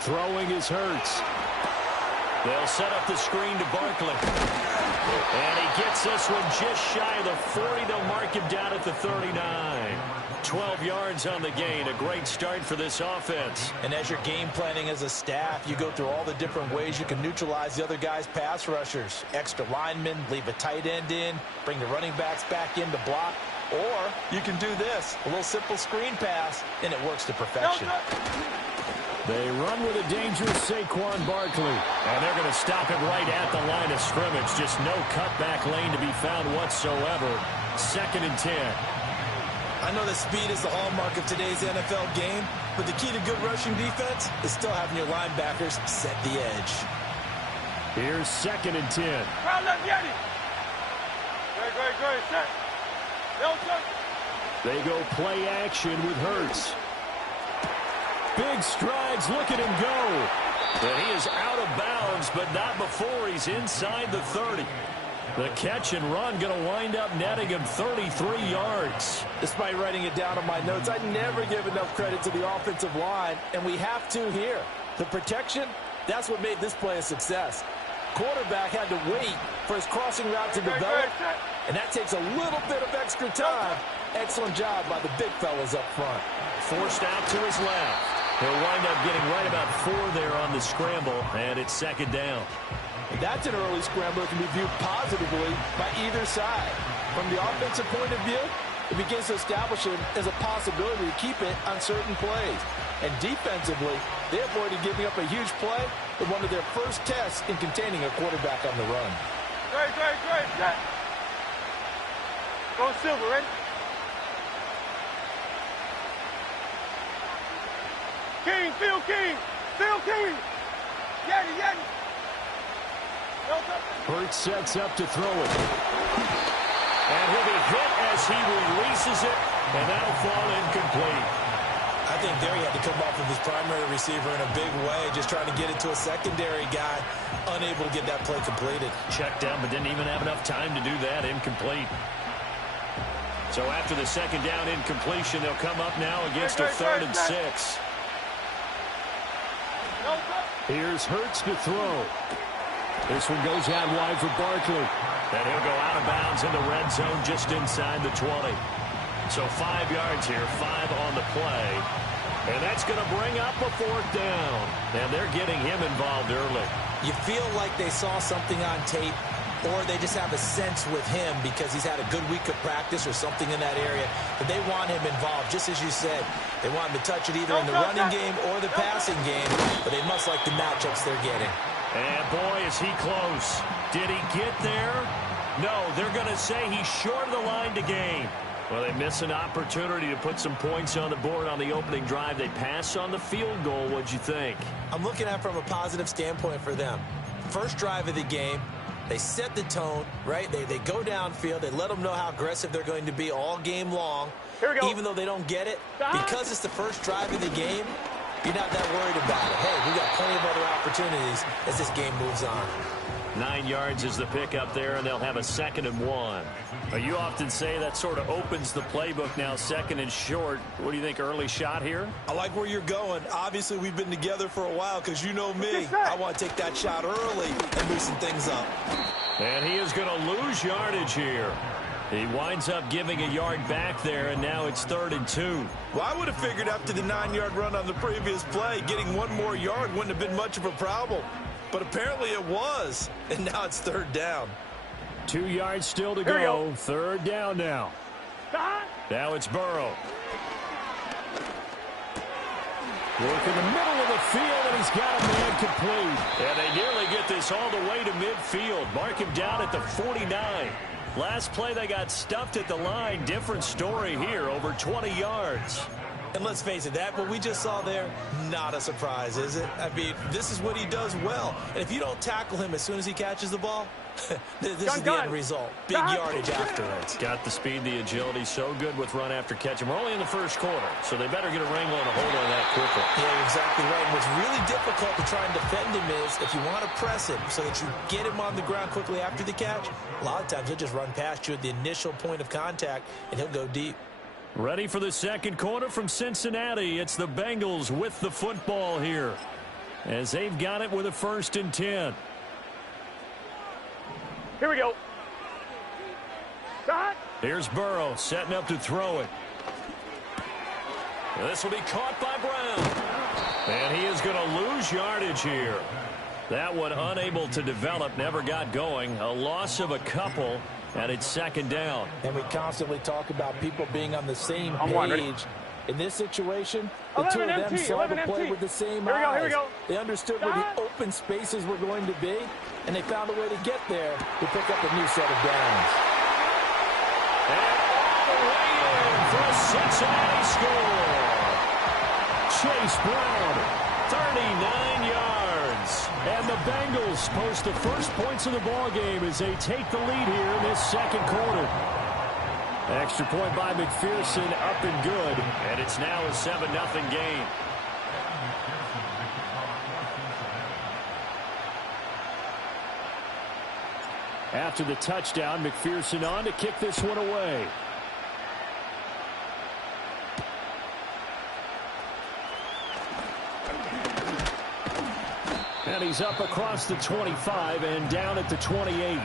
Throwing is Hurts. They'll set up the screen to Barkley. And he gets this one just shy of the 40. They'll mark him down at the 39. 12 yards on the gain. A great start for this offense. And as you're game planning as a staff, you go through all the different ways you can neutralize the other guy's pass rushers. Extra linemen, leave a tight end in, bring the running backs back in to block. Or you can do this, a little simple screen pass, and it works to perfection. They run with a dangerous Saquon Barkley. And they're going to stop him right at the line of scrimmage. Just no cutback lane to be found whatsoever. 2nd and 10. I know that speed is the hallmark of today's NFL game, but the key to good rushing defense is still having your linebackers set the edge. Here's 2nd and 10. They go play action with Hurts. Big strides, look at him go. And he is out of bounds, but not before he's inside the 30. The catch and run going to wind up netting him 33 yards. Despite writing it down on my notes, I never give enough credit to the offensive line, and we have to here. The protection, that's what made this play a success. Quarterback had to wait for his crossing route to develop, and that takes a little bit of extra time. Excellent job by the big fellas up front. Forced out to his left. He'll wind up getting right about 4 there on the scramble, and it's 2nd down. That's an early scramble that can be viewed positively by either side. From the offensive point of view, it begins to establish it as a possibility to keep it on certain plays. And defensively, they avoided giving up a huge play with one of their first tests in containing a quarterback on the run. Great. Go Silver, ready? King, Phil King. Yeti. Hurts sets up to throw it. And he'll be hit as he releases it, and that'll fall incomplete. I think there he had to come off with his primary receiver in a big way, just trying to get it to a secondary guy, unable to get that play completed. Checked down, but didn't even have enough time to do that. Incomplete. So after the 2nd down incompletion, they'll come up now against a 3rd and 6. Here's Hurts to throw. This one goes out wide for Barkley. And he'll go out of bounds in the red zone just inside the 20. So 5 yards here, 5 on the play. And that's going to bring up a 4th down. And they're getting him involved early. You feel like they saw something on tape, or they just have a sense with him because he's had a good week of practice or something in that area, but they want him involved, just as you said. They want him to touch it either in the running game or the passing game, but they must like the matchups they're getting. And boy, is he close. Did he get there? No, they're going to say he's short of the line to gain. Well, they miss an opportunity to put some points on the board on the opening drive. They pass on the field goal. What'd you think? I'm looking at it from a positive standpoint for them. First drive of the game, they set the tone, right? They go downfield. They let them know how aggressive they're going to be all game long. Here we go. Even though they don't get it, because it's the first drive of the game, you're not that worried about it. Hey, we got plenty of other opportunities as this game moves on. 9 yards is the pickup there, and they'll have a 2nd and 1. You often say that sort of opens the playbook now, 2nd and short. What do you think, early shot here? I like where you're going. Obviously, we've been together for a while because you know me. I want to take that shot early and loosen things up. And he is going to lose yardage here. He winds up giving a yard back there, and now it's 3rd and 2. Well, I would have figured after the 9-yard run on the previous play, getting one more yard wouldn't have been much of a problem. But apparently it was, and now it's 3rd down. 2 yards still to go. 3rd down now. Now it's Burrow. Work in the middle of the field, and he's got a man complete. And they nearly get this all the way to midfield. Mark him down at the 49. Last play, they got stuffed at the line. Different story here, over 20 yards. And let's face it, that what we just saw there, not a surprise, is it? I mean, this is what he does well. And if you don't tackle him as soon as he catches the ball, this is the end result. Big yardage afterwards. Got the speed, the agility, so good with run after catch. And we're only in the first quarter, so they better get a wrangle and a hold on that quickly. Yeah, you're exactly right. And what's really difficult to try and defend him is if you want to press him so that you get him on the ground quickly after the catch, a lot of times he'll just run past you at the initial point of contact, and he'll go deep. Ready for the second quarter from Cincinnati. It's the Bengals with the football here, as they've got it with a 1st and 10. Here we go. Start. Here's Burrow setting up to throw it. This will be caught by Brown. And he is going to lose yardage here. That one unable to develop, never got going. A loss of a couple, and it's 2nd down. And we constantly talk about people being on the same page. In this situation, the two of them saw the play with the same eyes. Here we go. They understood where the open spaces were going to be, and they found a way to get there to pick up a new set of downs. And all the way in for a Cincinnati score. Chase Brown, 39 yards. And the Bengals post the first points of the ball game as they take the lead here in this second quarter. Extra point by McPherson, up and good. And it's now a 7-0 game. After the touchdown, McPherson on to kick this one away. And he's up across the 25 and down at the 28.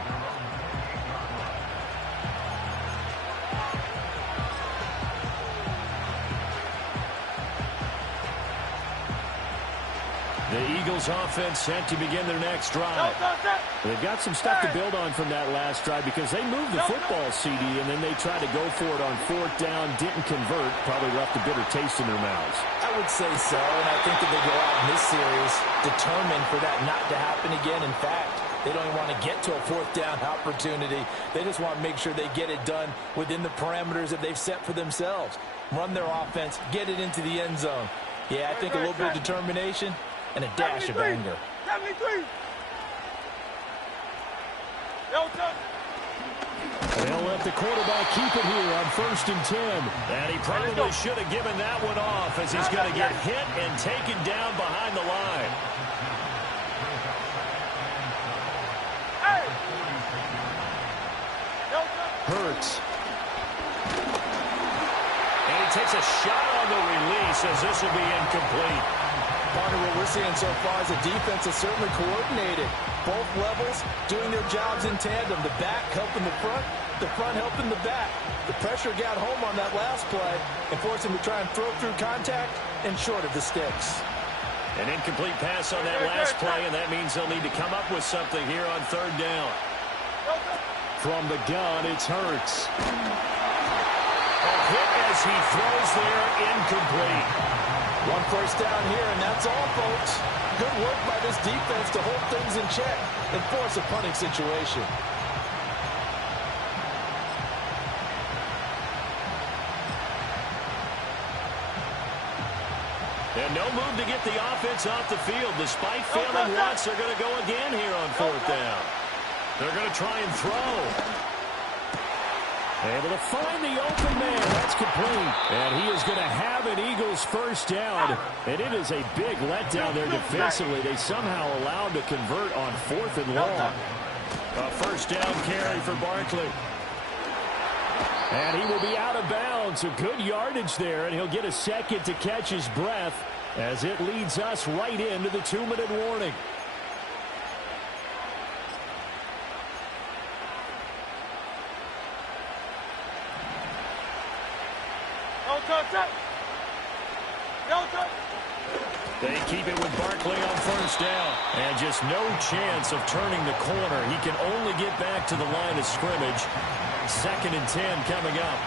The Eagles offense set to begin their next drive. They've got some stuff to build on from that last drive because they moved the football, CD, and then they tried to go for it on 4th down, didn't convert, probably left a bitter taste in their mouths. I would say so, and I think that they go out in this series determined for that not to happen again. In fact, they don't even want to get to a 4th down opportunity. They just want to make sure they get it done within the parameters that they've set for themselves. Run their offense, get it into the end zone. Yeah, I think a little bit of determination and a dash of anger. 73. They'll let the quarterback keep it here on 1st and 10. And he probably should have given that one off as he's going to get hit and taken down behind the line. Hurts. And he takes a shot on the release as this will be incomplete. Partner, what we're seeing so far is the defense is certainly coordinated. Both levels doing their jobs in tandem. The back helping the front helping the back. The pressure got home on that last play and forced him to try and throw through contact and short of the sticks. An incomplete pass on that last play, and that means they'll need to come up with something here on 3rd down. From the gun, it's Hurts. A hit as he throws there, incomplete. 1 first down here, and that's all, folks. Good work by this defense to hold things in check and force a punting situation. And no move to get the offense off the field. Despite failing once, they're going to go again here on 4th down. They're going to try and throw. Able to find the open man. That's complete. And he is going to have an Eagles 1st down. And it is a big letdown there defensively. They somehow allowed to convert on 4th and long. A 1st down carry for Barkley. And he will be out of bounds. A good yardage there, and he'll get a second to catch his breath as it leads us right into the 2-minute warning. They keep it with Barkley on 1st down. And just no chance of turning the corner. He can only get back to the line of scrimmage. 2nd and 10 coming up.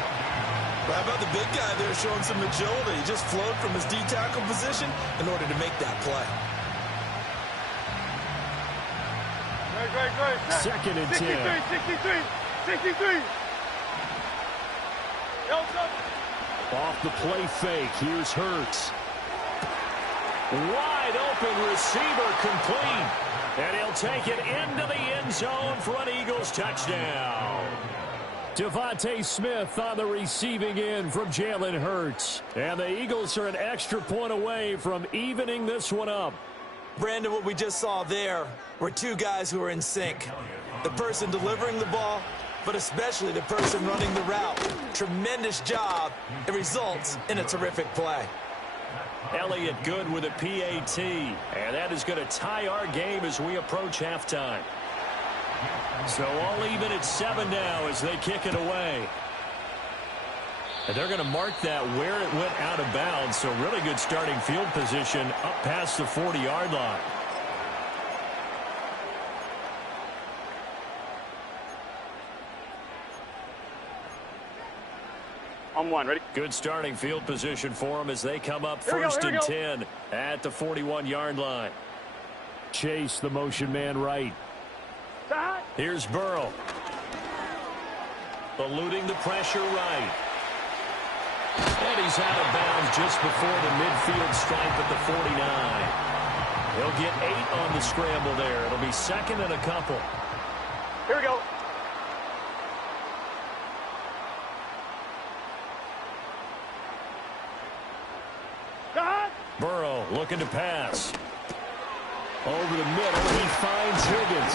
How about the big guy there showing some agility? He just flowed from his D-tackle position in order to make that play. Great. 2nd and 10. 63. Off the play fake. Here's Hurts. Wide open receiver complete. And he'll take it into the end zone for an Eagles touchdown. Devontae Smith on the receiving end from Jalen Hurts. And the Eagles are an extra point away from evening this one up. Brandon, what we just saw there were two guys who are in sync. The person delivering the ball, but especially the person running the route. tremendous job. It results in a terrific play. Elliott good with a PAT. And that is going to tie our game as we approach halftime. So all even at 7 now as they kick it away. And they're going to mark that where it went out of bounds. So really good starting field position up past the 40-yard line. On one, ready? Good starting field position for them as they come up first and 10 at the 41-yard line. Chase the motion man right. Here's Burrow. Eluding the pressure right. And he's out of bounds just before the midfield stripe at the 49. He'll get 8 on the scramble there. It'll be second and a couple. Here we go. Burrow looking to pass. Over the middle, he finds Higgins.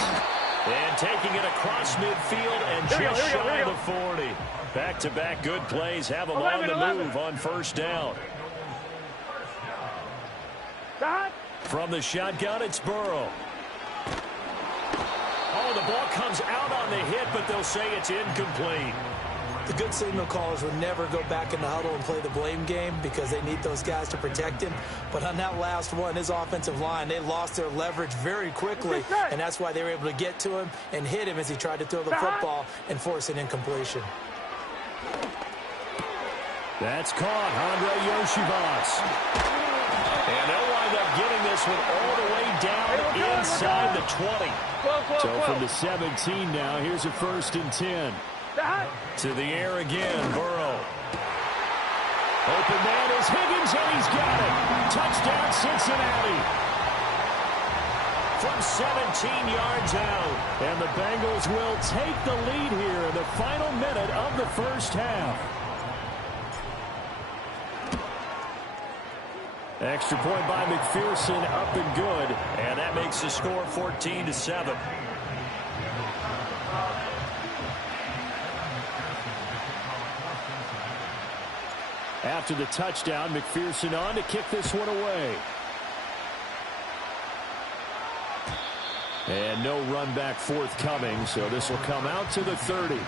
And taking it across midfield and just shy of the 40. Back-to-back good plays have them on the move on first down. From the shotgun, it's Burrow. Oh, the ball comes out on the hit, but they'll say it's incomplete. The good signal callers will never go back in the huddle and play the blame game because they need those guys to protect him. But on that last one, his offensive line, they lost their leverage very quickly, and that's why they were able to get to him and hit him as he tried to throw the football and force an incompletion. That's caught, Andre Yoshibas. And they'll wind up getting this one all the way down inside the 20. So from the 17 now, here's a first and 10. To the air again, Burrow. Open man is Higgins, and he's got it. Touchdown, Cincinnati. From 17 yards out. And the Bengals will take the lead here in the final minute of the first half. Extra point by McPherson, up and good. And that makes the score 14-7. After the touchdown, McPherson on to kick this one away. And no run back forthcoming, so this will come out to the 30.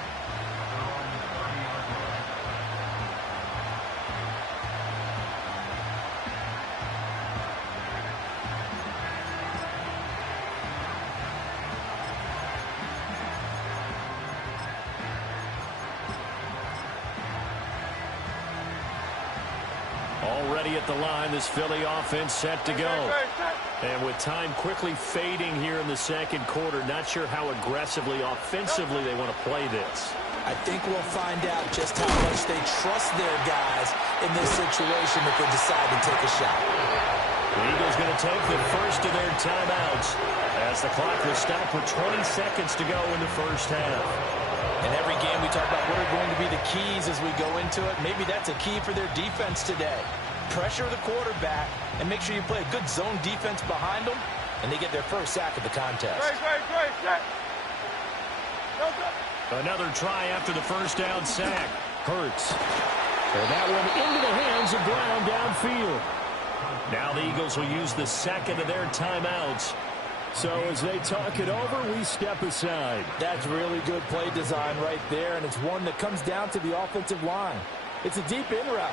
Already at the line, this Philly offense set to go. And with time quickly fading here in the second quarter, not sure how aggressively, offensively they want to play this. I think we'll find out just how much they trust their guys in this situation if they decide to take a shot. The Eagles going to take the first of their timeouts as the clock will stop with 20 seconds to go in the first half. In every game we talk about what are going to be the keys as we go into it. Maybe that's a key for their defense today. Pressure the quarterback and make sure you play a good zone defense behind them, and they get their first sack of the contest. Another try after the first down sack. Hurts. And that one into the hands of Brown downfield. Now the Eagles will use the second of their timeouts. So as they talk it over, we step aside. That's really good play design right there, and it's one that comes down to the offensive line. It's a deep in route,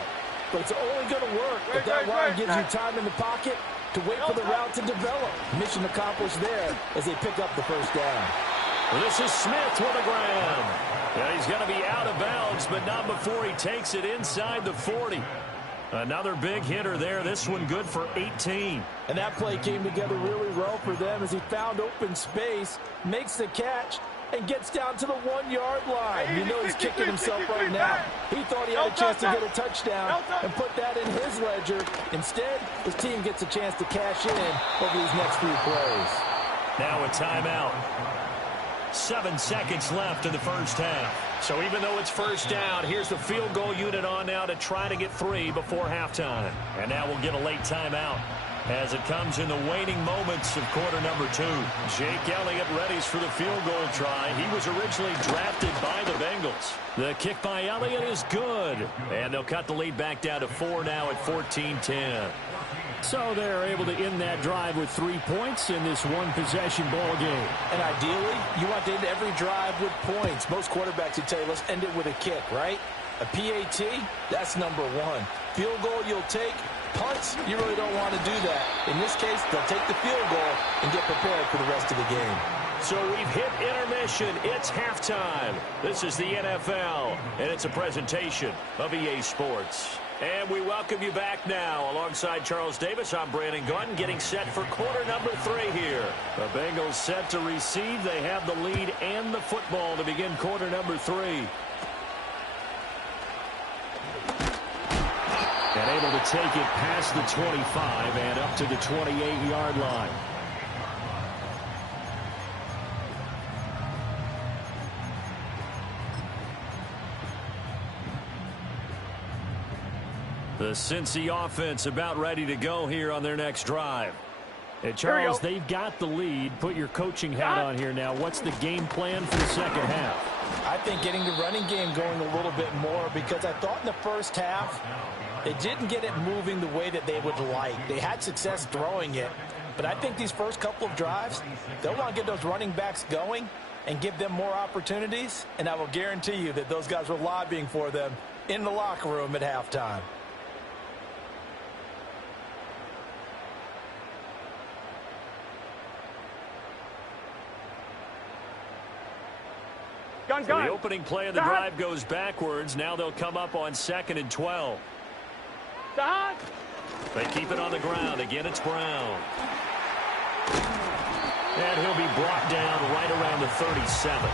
but it's only going to work if that line gives you time in the pocket to wait for the route to develop. Mission accomplished there as they pick up the first down. Well, this is Smith with a grab. Yeah, he's going to be out of bounds, but not before he takes it inside the 40. Another big hitter there. This one good for 18. And that play came together really well for them as he found open space, makes the catch, and gets down to the 1-yard line. You know he's kicking himself right now. He thought he had a chance to get a touchdown and put that in his ledger. Instead, his team gets a chance to cash in over these next few plays. Now a timeout. 7 seconds left in the first half. So even though it's first down, here's the field goal unit on now to try to get 3 before halftime. And now we'll get a late timeout. as it comes in the waning moments of quarter number 2. Jake Elliott readies for the field goal try. He was originally drafted by the Bengals. The kick by Elliott is good, and they'll cut the lead back down to 4 now at 14-10. So they're able to end that drive with 3 points in this one-possession ball game. And ideally, you want to end every drive with points. Most quarterbacks would tell you, let's end it with a kick, right? A PAT, that's number 1. Field goal you'll take. Punts, you really don't want to do that. In this case, they'll take the field goal and get prepared for the rest of the game. So we've hit intermission. It's halftime. This is the NFL, and it's a presentation of EA Sports. And we welcome you back now. Alongside Charles Davis, I'm Brandon Gordon, getting set for quarter number 3 here. The Bengals set to receive. They have the lead and the football to begin quarter number 3. And able to take it past the 25 and up to the 28-yard line. The Cincy offense about ready to go here on their next drive. And Charles, they've got the lead. Put your coaching hat on here now. What's the game plan for the second half? I think getting the running game going a little bit more, because I thought in the first half they didn't get it moving the way that they would like. They had success throwing it, but I think these first couple of drives, they'll want to get those running backs going and give them more opportunities, and I will guarantee you that those guys were lobbying for them in the locker room at halftime. So the opening play of the drive goes backwards. Now they'll come up on 2nd and 12. They keep it on the ground. Again, it's Brown. And he'll be brought down right around the 37.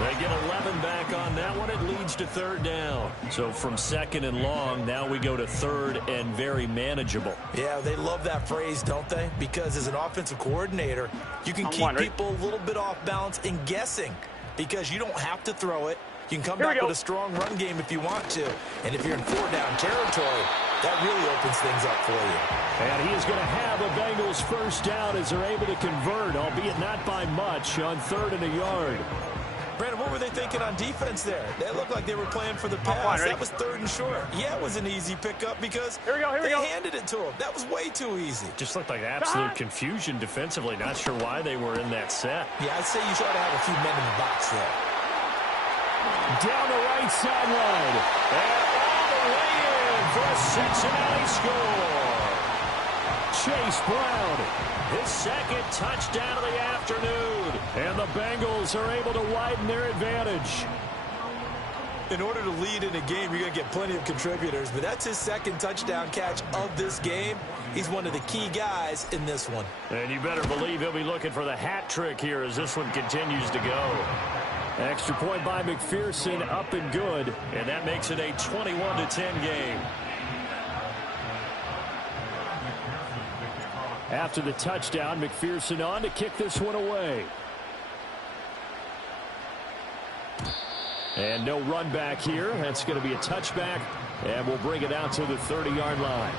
They get 11 back on that one. It leads to 3rd down. So from 2nd and long, now we go to 3rd and very manageable. Yeah, they love that phrase, don't they? Because as an offensive coordinator, you can keep people a little bit off balance and guessing, because you don't have to throw it. You can come back with a strong run game if you want to. And if you're in 4-down territory, that really opens things up for you. And he is going to have a Bengals first down as they're able to convert, albeit not by much, on 3rd and a yard. Brandon, what were they thinking on defense there? They looked like they were playing for the pass. That was 3rd and short. Yeah, it was an easy pickup because they handed it to him. That was way too easy. Just looked like absolute confusion defensively. Not sure why they were in that set. Yeah, I'd say you try to have a few men in the box there. Down the right sideline. And all the way in for a Cincinnati score. Chase Brown, his 2nd touchdown of the afternoon. And the Bengals are able to widen their advantage. In order to lead in a game, you're going to get plenty of contributors, but that's his 2nd touchdown catch of this game. He's one of the key guys in this one. And you better believe he'll be looking for the hat trick here as this one continues to go. Extra point by McPherson, up and good, and that makes it a 21-10 game. After the touchdown, McPherson on to kick this one away. And no run back here. That's going to be a touchback, and we'll bring it out to the 30-yard line.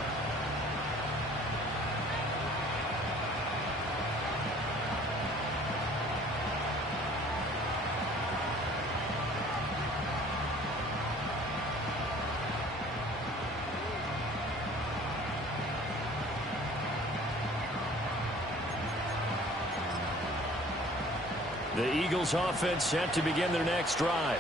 The Eagles offense set to begin their next drive.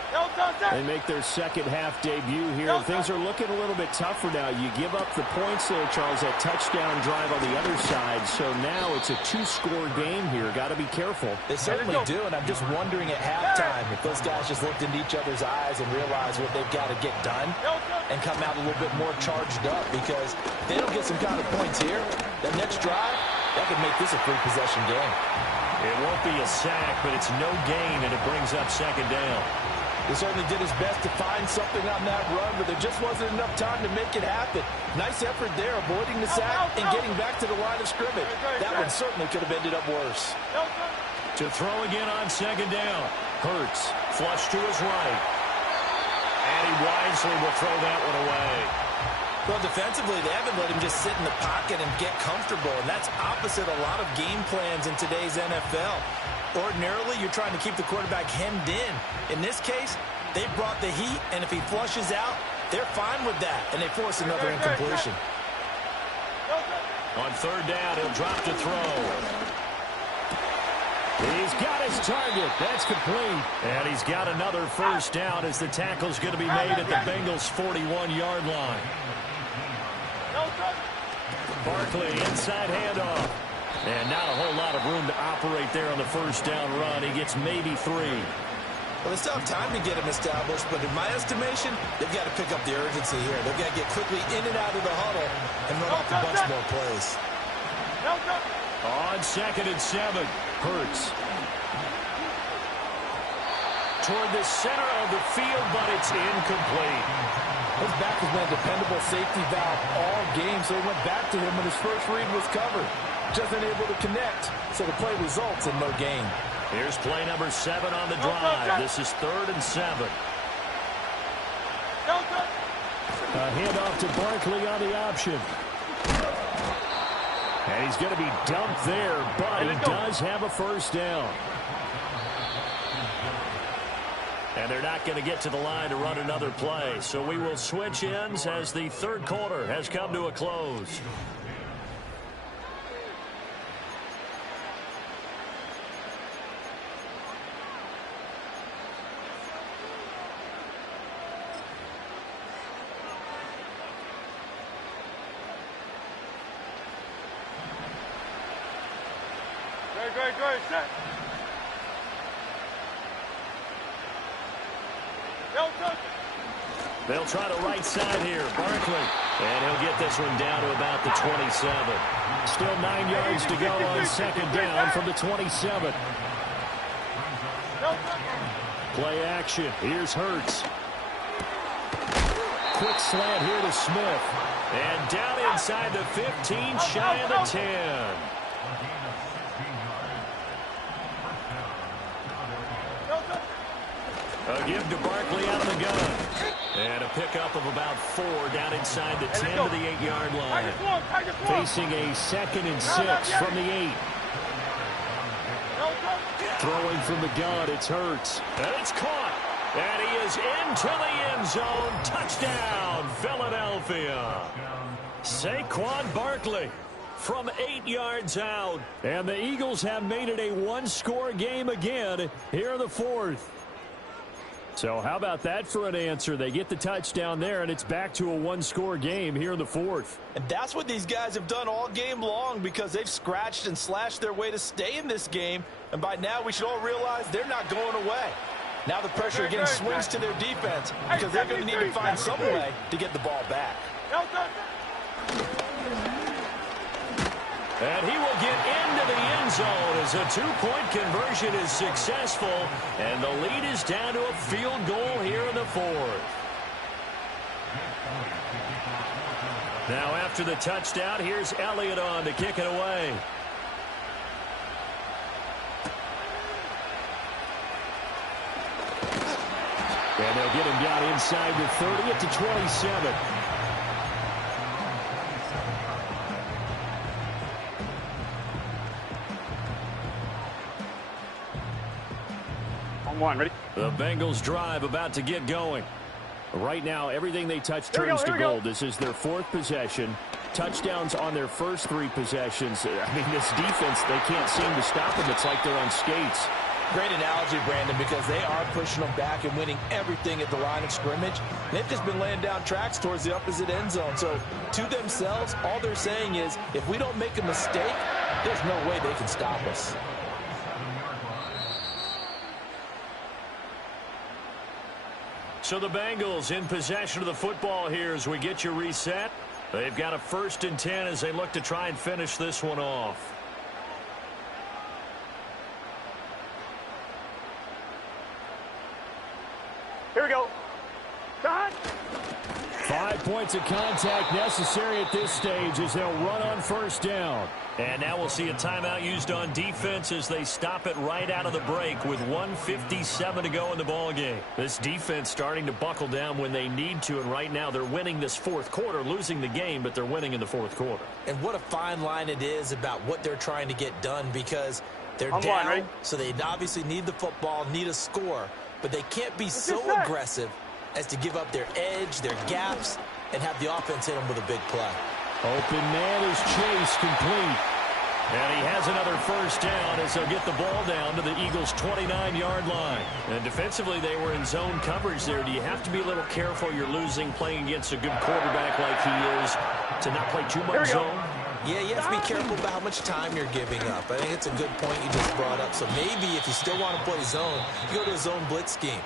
They make their second half debut here. Things are looking a little bit tougher now. You give up the points there, Charles, that touchdown drive on the other side. So now it's a 2-score game here. Got to be careful. They certainly do, and I'm just wondering at halftime if those guys just looked into each other's eyes and realized what they've got to get done and come out a little bit more charged up, because if they don't get some kind of points here, that next drive, that could make this a free possession game. It won't be a sack, but it's no gain, and it brings up 2nd down. He certainly did his best to find something on that run, but there just wasn't enough time to make it happen. Nice effort there, avoiding the sack and getting back to the line of scrimmage. That one certainly could have ended up worse. To throw again on 2nd down. Hurts, flush to his right. And he wisely will throw that one away. Well, defensively, they haven't let him just sit in the pocket and get comfortable, and that's opposite a lot of game plans in today's NFL. Ordinarily, you're trying to keep the quarterback hemmed in. In this case, they brought the heat, and if he flushes out, they're fine with that, and they force another incompletion. On third down, he'll drop to throw. He's got his target. That's complete. And he's got another first down as the tackle's going to be made at the Bengals' 41-yard line. Barkley, inside handoff. And not a whole lot of room to operate there on the first down run. He gets maybe 3. Well, they still have time to get him established, but in my estimation, they've got to pick up the urgency here. They've got to get quickly in and out of the huddle and run off a bunch more plays. On 2nd and 7, Hurts. Toward the center of the field, but it's incomplete. His back has been a dependable safety valve all game, so he went back to him when his first read was covered. Just unable to connect, so the play results in no gain. Here's play number 7 on the drive. This is 3rd and 7. A handoff to Barkley on the option. And he's going to be dumped there, but he does have a first down. And they're not going to get to the line to run another play. So we will switch ends as the third quarter has come to a close. Great, set. They'll try the right side here. Barkley. And he'll get this one down to about the 27. Still 9 yards to go on 2nd down from the 27. Play action. Here's Hurts. Quick slant here to Smith. And down inside the 15, shy of the 10. A give to Barkley out of the gun. And a pickup of about 4 down inside the 10 to the 8-yard line. Facing a 2nd and 6 from the 8. Throwing from the gun, it's Hurts. And it's caught. And he is into the end zone. Touchdown, Philadelphia. Saquon Barkley from 8 yards out. And the Eagles have made it a one-score game again here in the 4th. So how about that for an answer? They get the touchdown there, and it's back to a one-score game here in the 4th. And that's what these guys have done all game long because they've scratched and slashed their way to stay in this game. And by now, we should all realize they're not going away. Now the pressure again swings to their defense because they're going to need to find some way to get the ball back. And he will get into the end zone as a 2-point conversion is successful. And the lead is down to a field goal here in the 4th. Now after the touchdown, here's Elliott on to kick it away. And they'll get him down inside the 30 at the 27. On 1, ready? The Bengals drive about to get going. Right now, everything they touch turns to gold. This is their 4th possession. Touchdowns on their first 3 possessions. I mean, this defense, they can't seem to stop them. It's like they're on skates. Great analogy, Brandon, because they are pushing them back and winning everything at the line of scrimmage. They've just been laying down tracks towards the opposite end zone. So to themselves, all they're saying is, if we don't make a mistake, there's no way they can stop us. So the Bengals in possession of the football here as we get you reset. They've got a 1st and 10 as they look to try and finish this one off. Here we go. 5 points of contact necessary at this stage as they'll run on first down. And now we'll see a timeout used on defense as they stop it right out of the break with 1:57 to go in the ballgame. This defense starting to buckle down when they need to, and right now they're winning this fourth quarter, losing the game, but they're winning in the fourth quarter. And what a fine line it is about what they're trying to get done, because they're down, so they obviously need the football, need a score, but they can't be so aggressive as to give up their edge, their gaps, and have the offense hit them with a big play. Open man is chased complete. And he has another first down as they'll get the ball down to the Eagles' 29-yard line. And defensively, they were in zone coverage there. Do you have to be a little careful? You're losing playing against a good quarterback like he is to not play too much zone? Yeah, you have to be careful about how much time you're giving up. I think it's a good point you just brought up. So maybe if you still want to play zone, you go to a zone blitz scheme.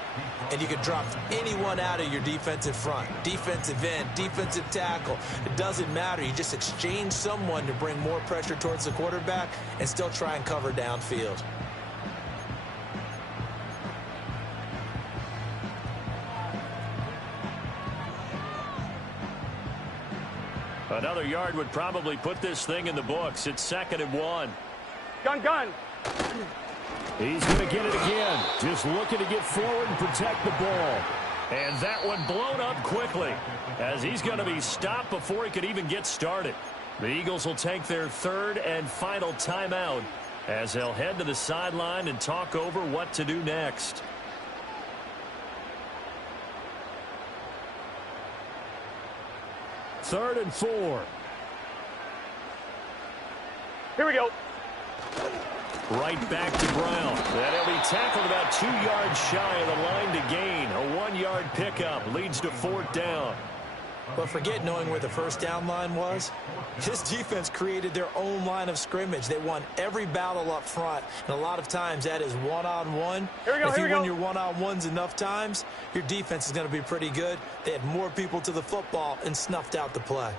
And you can drop anyone out of your defensive front. Defensive end, defensive tackle. It doesn't matter. You just exchange someone to bring more pressure towards the quarterback and still try and cover downfield. Another yard would probably put this thing in the books. It's 2nd and 1. Gun. He's going to get it again. Just looking to get forward and protect the ball. And that one blown up quickly as he's going to be stopped before he could even get started. The Eagles will take their 3rd and final timeout as they'll head to the sideline and talk over what to do next. Third and 4. Here we go. Right back to Brown. And he'll be tackled about 2 yards shy of the line to gain. A 1-yard pickup leads to 4th down. But forget knowing where the first down line was. This defense created their own line of scrimmage. They won every battle up front, and a lot of times that is one-on-one. If you win your one-on-ones enough times, your defense is going to be pretty good. They had more people to the football and snuffed out the play.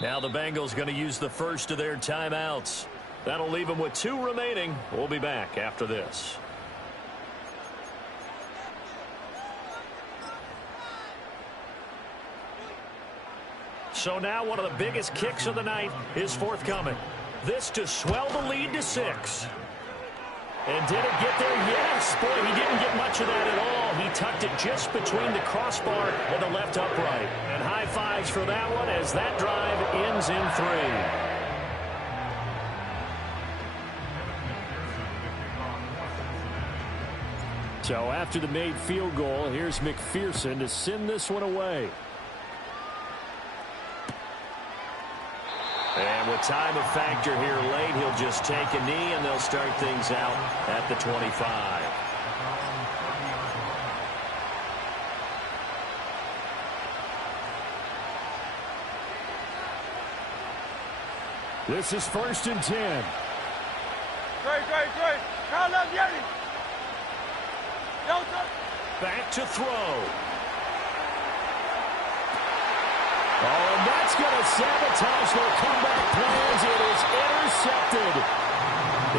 Now the Bengals going to use the first of their timeouts. That'll leave them with 2 remaining. We'll be back after this. So now one of the biggest kicks of the night is forthcoming. This to swell the lead to 6. And did it get there? Yes. Boy, he didn't get much of that at all. He tucked it just between the crossbar and the left upright. And high fives for that one as that drive ends in 3. So after the made field goal, here's McPherson to send this one away. And with time of factor here late, he'll just take a knee, and they'll start things out at the 25. This is 1st and 10. Great. Count up, Yeti. Back to throw. Oh, and that's going to sabotage their comeback plans. It is intercepted.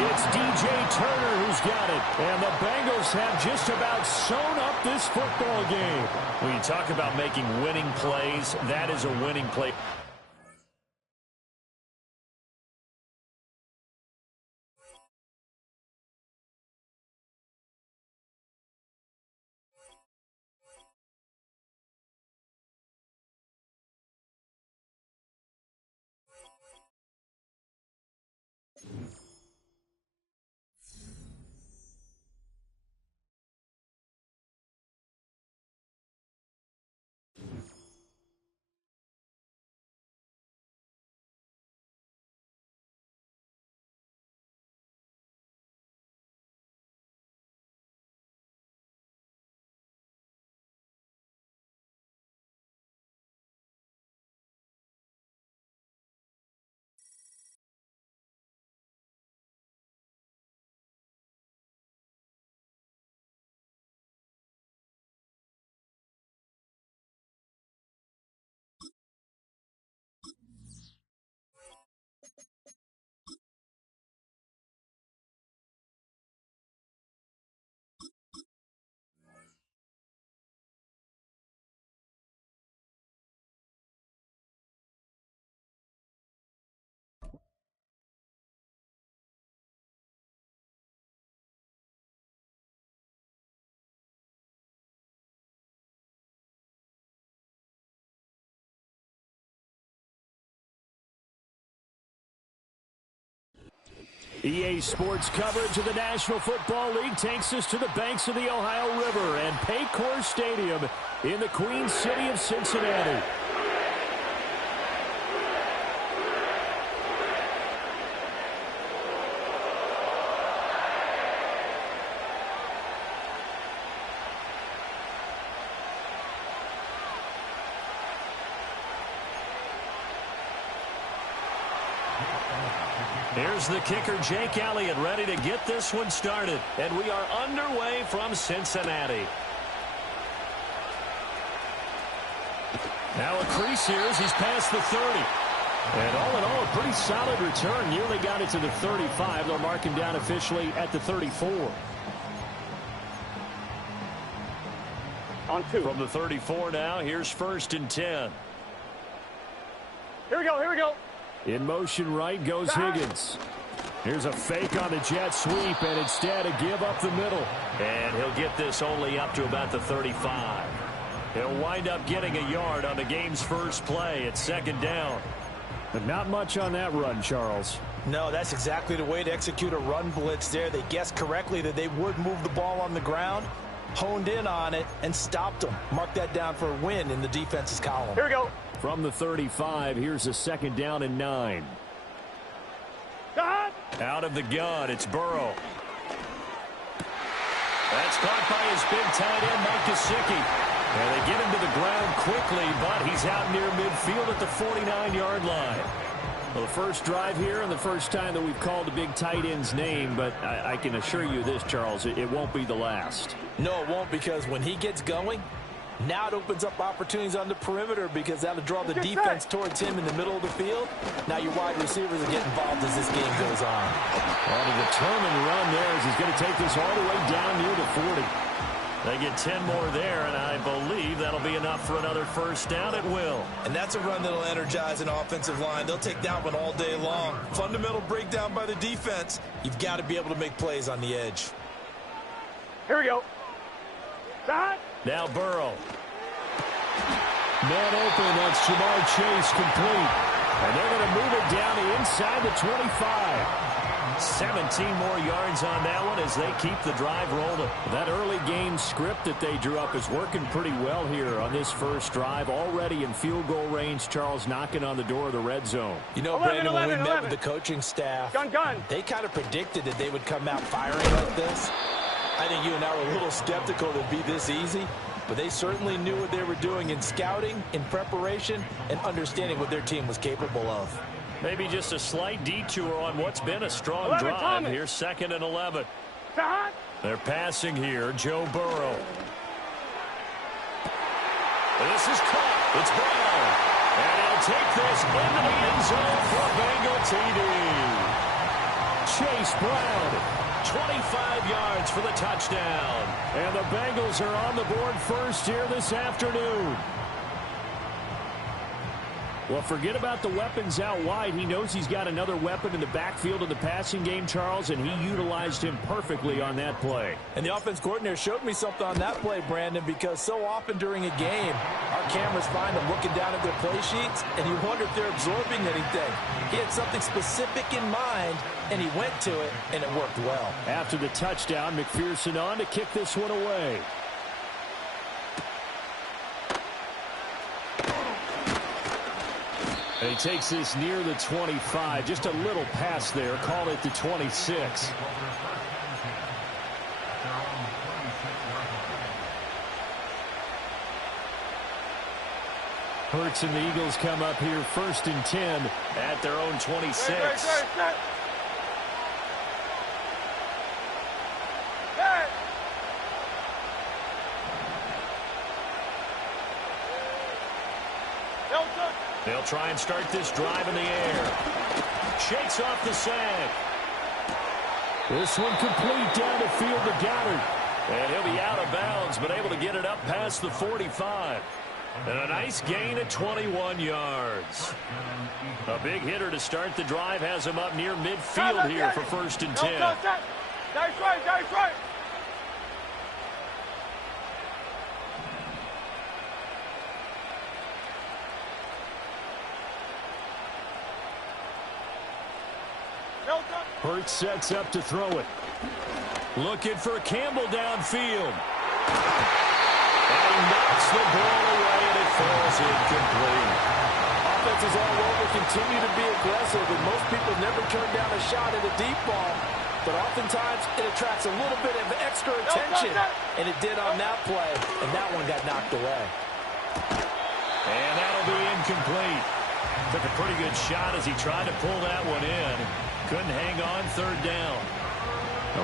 It's DJ Turner who's got it. And the Bengals have just about sewn up this football game. When you talk about making winning plays, that is a winning play. EA Sports coverage of the National Football League takes us to the banks of the Ohio River and Paycor Stadium in the Queen City of Cincinnati. Here's the kicker, Jake Elliott, ready to get this one started. And we are underway from Cincinnati. Now a crease here as he's past the 30. And all in all, a pretty solid return. Nearly got it to the 35. They'll mark him down officially at the 34. On 2. From the 34 now, here's 1st and 10. Here we go, here we go. In motion right goes Higgins. Here's a fake on the jet sweep, and instead a give up the middle. And he'll get this only up to about the 35. He'll wind up getting a yard on the game's first play. It's 2nd down. But not much on that run, Charles. No, that's exactly the way to execute a run blitz there. They guessed correctly that they would move the ball on the ground, honed in on it, and stopped them. Mark that down for a win in the defense's column. Here we go. From the 35, here's a 2nd down and 9. Out of the gun, it's Burrow. That's caught by his big tight end, Mike Gesicki. And they get him to the ground quickly, but he's out near midfield at the 49-yard line. Well, the first drive here and the first time that we've called the big tight end's name, but I can assure you this, Charles, it won't be the last. No, it won't, because when he gets going, now it opens up opportunities on the perimeter because that'll draw the defense towards him in the middle of the field. Now your wide receivers are getting involved as this game goes on. On a determined run there as he's going to take this all the way down near the 40. They get 10 more there, and I believe that'll be enough for another 1st down. It will. And that's a run that'll energize an offensive line. They'll take that one all day long. Fundamental breakdown by the defense. You've got to be able to make plays on the edge. Here we go. Now Burrow. Man open, that's Jamar Chase complete. And they're going to move it down to inside the 25. 17 more yards on that one as they keep the drive rolling. That early game script that they drew up is working pretty well here on this first drive. Already in field goal range, Charles knocking on the door of the red zone. You know, 11, Brandon, when we 11, met 11. with the coaching staff, Gun. they kind of predicted that they would come out firing like this. I think you and I were a little skeptical that it'd be this easy, but they certainly knew what they were doing in scouting, in preparation, and understanding what their team was capable of. Maybe just a slight detour on what's been a strong 11, drive. Thomas. Here's 2nd and 11. They're passing here. Joe Burrow. This is caught. It's Brown. And he'll take this into the end zone for Bengal TD. Chase Brown. 25 yards for the touchdown. And the Bengals are on the board first here this afternoon. Well, forget about the weapons out wide. He knows he's got another weapon in the backfield of the passing game, Charles, and he utilized him perfectly on that play. And the offense coordinator showed me something on that play, Brandon, because so often during a game, our cameras find them looking down at their play sheets, and you wonder if they're absorbing anything. He had something specific in mind, and he went to it, and it worked well. After the touchdown, McPherson on to kick this one away. And he takes this near the 25. Just a little pass there. Call it the 26. Hurts and the Eagles come up here 1st and 10 at their own 26. They'll try and start this drive in the air. Shakes off the sack. This one complete down the field to Goddard. And he'll be out of bounds, but able to get it up past the 45. And a nice gain at 21 yards. A big hitter to start the drive has him up near midfield here for 1st and 10. That's right. Hurts sets up to throw it. Looking for Campbell downfield. And he knocks the ball away, and it falls incomplete. Offenses all over continue to be aggressive, and most people never turn down a shot at a deep ball. But oftentimes, it attracts a little bit of extra attention. And it did on that play, and that one got knocked away. And that'll be incomplete. Took a pretty good shot as he tried to pull that one in. Couldn't hang on third down.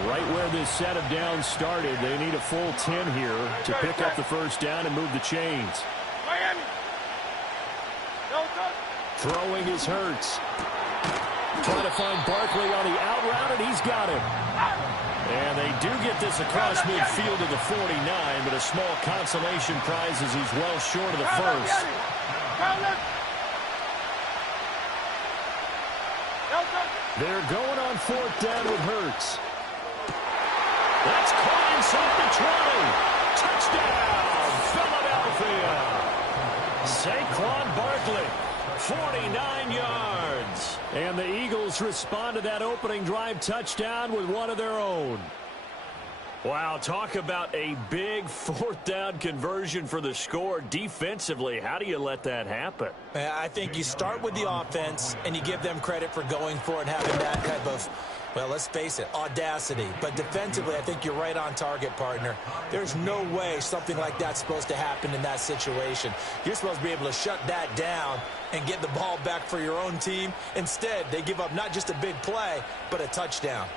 Right where this set of downs started, they need a full 10 here to pick up the first down and move the chains. Throwing is Hurts. Trying to find Barkley on the out route, and he's got him. And they do get this across midfield to the 49, but a small consolation prize as he's well short of the first. They're going on fourth down with Hurts. That's caught inside the 20. Touchdown, Philadelphia. Saquon Barkley, 49 yards. And the Eagles respond to that opening drive touchdown with one of their own. Wow, talk about a big fourth down conversion for the score. Defensively, how do you let that happen? I think you start with the offense, and you give them credit for going for it and having that type of, well, let's face it, audacity. But defensively, I think you're right on target, partner. There's no way something like that's supposed to happen in that situation. You're supposed to be able to shut that down and get the ball back for your own team. Instead, they give up not just a big play, but a touchdown.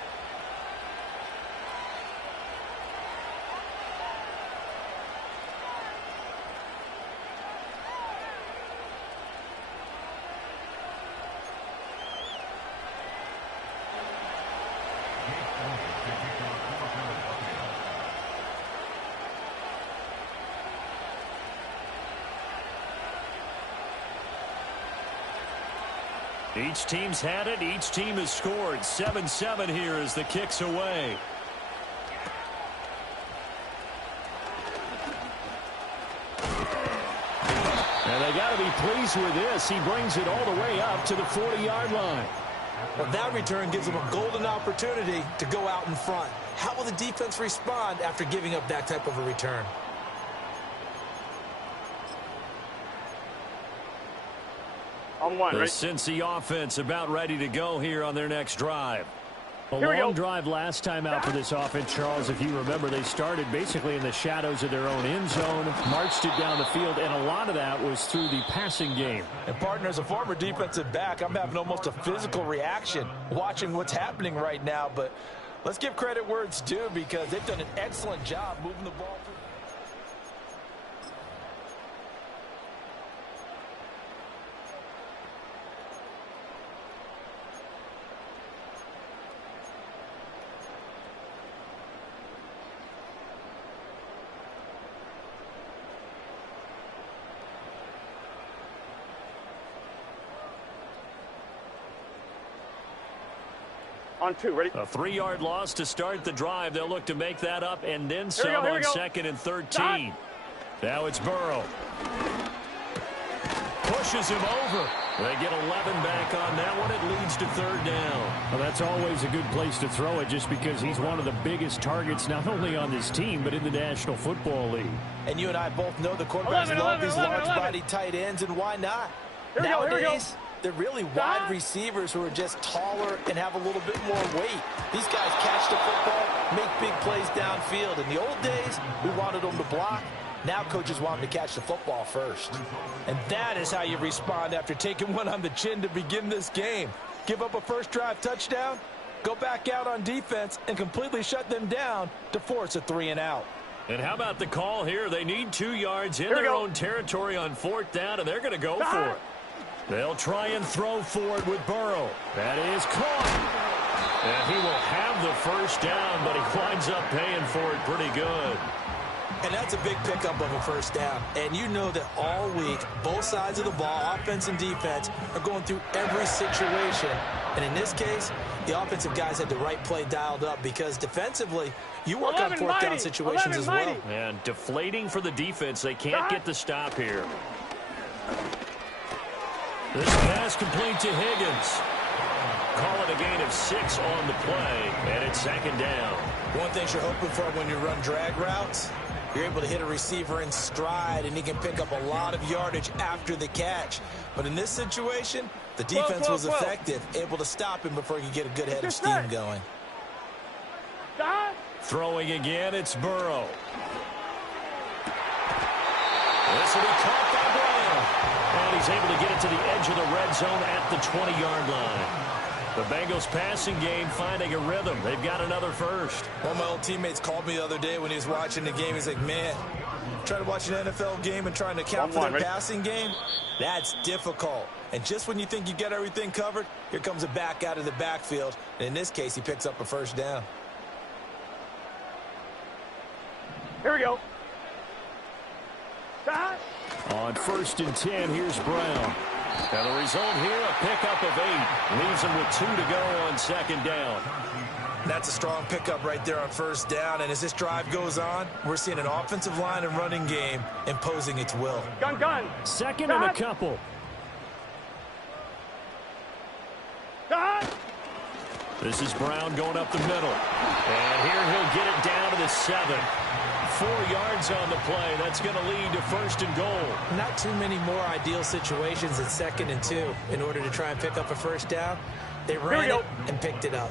Each team's had it. Each team has scored. 7-7 here as the kick's away. And they got to be pleased with this. He brings it all the way up to the 40-yard line. Well, that return gives them a golden opportunity to go out in front. How will the defense respond after giving up that type of a return? The Cincy offense about ready to go here on their next drive. A long drive last time out for this offense, Charles. If you remember, they started basically in the shadows of their own end zone, marched it down the field, and a lot of that was through the passing game. And, partner, as a former defensive back, I'm having almost a physical reaction watching what's happening right now. But let's give credit where it's due because they've done an excellent job moving the ball through. On two, ready? A 3-yard loss to start the drive. They'll look to make that up and then some on second and 13. Now it's Burrow. Pushes him over. They get 11 back on that one. It leads to third down. Well, that's always a good place to throw it just because he's one of the biggest targets not only on this team but in the National Football League. And you and I both know the quarterbacks love these large-body tight ends, and why not? Nowadays, they're really wide receivers who are just taller and have a little bit more weight. These guys catch the football, make big plays downfield. In the old days, we wanted them to block. Now coaches want them to catch the football first. And that is how you respond after taking one on the chin to begin this game. Give up a first drive touchdown, go back out on defense, and completely shut them down to force a 3-and-out. And how about the call here? They need 2 yards in their own territory on fourth down, and they're going to go for it. They'll try and throw for it with Burrow. That is caught. And he will have the first down, but he winds up paying for it pretty good. And that's a big pickup of a first down. And you know that all week, both sides of the ball, offense and defense, are going through every situation. And in this case, the offensive guys had the right play dialed up because defensively, you work on fourth down situations as well. And deflating for the defense. They can't get the stop here. This pass complete to Higgins. Call it a gain of 6 on the play, and it's second down. One thing you're hoping for when you run drag routes, you're able to hit a receiver in stride, and he can pick up a lot of yardage after the catch. But in this situation, the defense was effective, able to stop him before he could get a good head of steam going. Throwing again, it's Burrow. This will be caught by Brown. And he's able to get it to the edge of the red zone at the 20-yard line. The Bengals passing game finding a rhythm. They've got another first. One of my old teammates called me the other day when he was watching the game. He's like, man, trying to watch an NFL game and trying to account for their passing game, that's difficult. And just when you think you get everything covered, here comes a back out of the backfield. And in this case, he picks up a first down. Here we go. On 1st and 10, here's Brown. And the result here, a pickup of 8. Leaves him with 2 to go on second down. That's a strong pickup right there on first down. And as this drive goes on, we're seeing an offensive line and running game imposing its will. Gun. Second and a couple. This is Brown going up the middle. And here he'll get it down to the 7. 4 yards on the play. That's going to lead to 1st and goal. Not too many more ideal situations at 2nd and 2 in order to try and pick up a first down. They ran it and picked it up.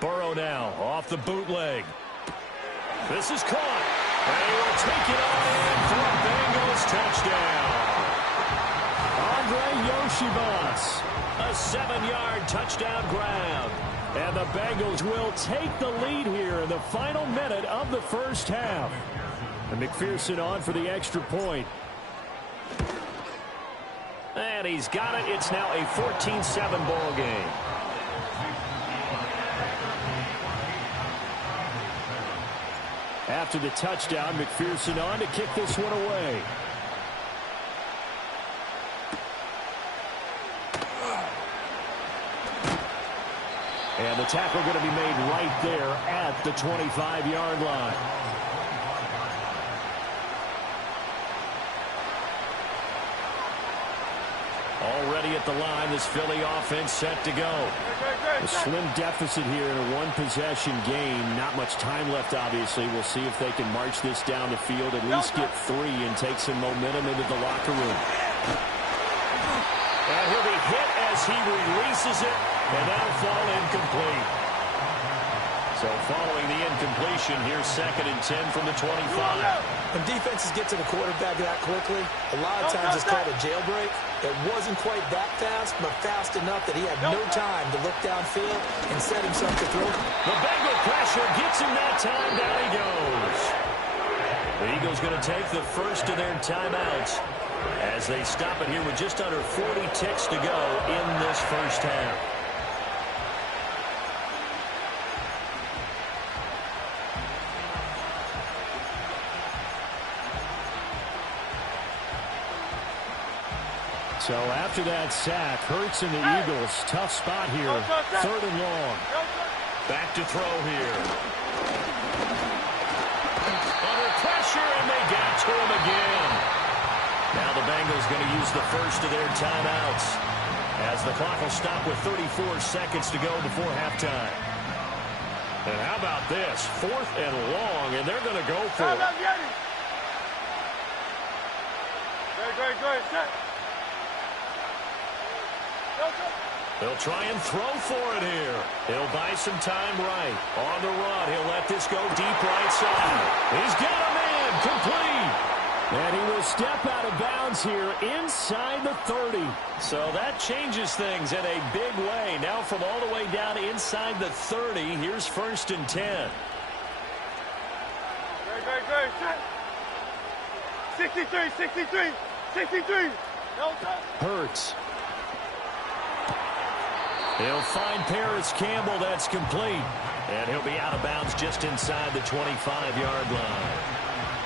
Burrow now off the bootleg. This is caught. And he will take it on in for a Bengals touchdown. Andre Yoshibas. A 7-yard touchdown grab. And the Bengals will take the lead here in the final minute of the first half. And McPherson on for the extra point. And he's got it. It's now a 14-7 ball game. After the touchdown, McPherson on to kick this one away. And the tackle going to be made right there at the 25-yard line. Already at the line, this Philly offense set to go. A slim deficit here in a one-possession game. Not much time left, obviously. We'll see if they can march this down the field, at least get 3 and take some momentum into the locker room. And he'll be hit as he releases it, and that'll fall incomplete. So following the incompletion, here's 2nd and 10 from the 25. When defenses get to the quarterback that quickly, a lot of times it's called a jailbreak. It wasn't quite that fast, but fast enough that he had no time to look downfield and set himself to throw. The Bengal pressure gets him that time. Down he goes. The Eagles going to take the first of their timeouts as they stop it here with just under 40 ticks to go in this first half. So after that sack, Hurts and the Eagles, tough spot here. 3rd and long. Back to throw here. Under pressure, and they got to him again. Now the Bengals going to use the first of their timeouts as the clock will stop with 34 seconds to go before halftime. And how about this? 4th and long, and they're going to go for it. Great. Set. They'll try and throw for it here. He'll buy some time right. On the run, he'll let this go deep right side. He's got a man complete. And he will step out of bounds here inside the 30. So that changes things in a big way. Now from all the way down inside the 30, here's 1st and 10. Great. Set. 63. Hurts. He'll find Paris Campbell. That's complete. And he'll be out of bounds just inside the 25-yard line.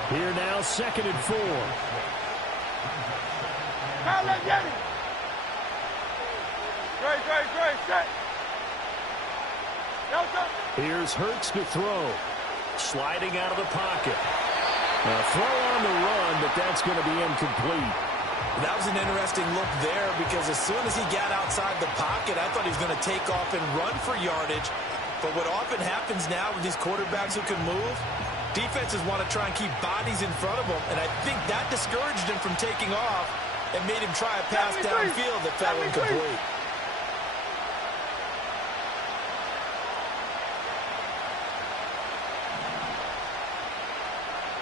Here now, 2nd and 4. Great. Set. Here's Hurts to throw. Sliding out of the pocket. Throw on the run, but that's going to be incomplete. That was an interesting look there because as soon as he got outside the pocket, I thought he was going to take off and run for yardage. But what often happens now with these quarterbacks who can move, defenses want to try and keep bodies in front of them, and I think that discouraged him from taking off and made him try a pass downfield that fell incomplete.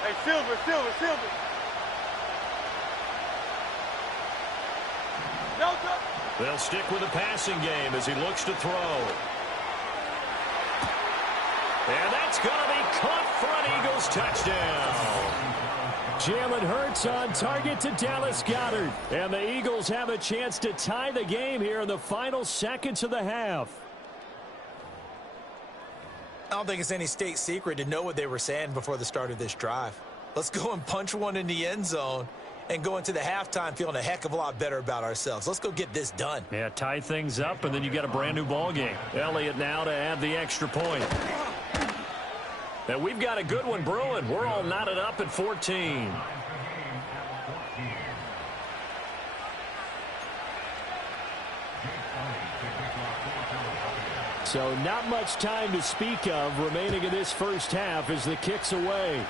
Hey, Silver. They'll stick with the passing game as he looks to throw. And that's going to be caught for an Eagles touchdown. Jalen Hurts on target to Dallas Goedert. And the Eagles have a chance to tie the game here in the final seconds of the half. I don't think it's any state secret to know what they were saying before the start of this drive. Let's go and punch one in the end zone and go into the halftime feeling a heck of a lot better about ourselves. Let's go get this done. Yeah, tie things up, and then you got a brand new ball game. Elliott now to add the extra point. And we've got a good one brewing. We're all knotted up at 14. So not much time to speak of remaining in this first half as the kick's away.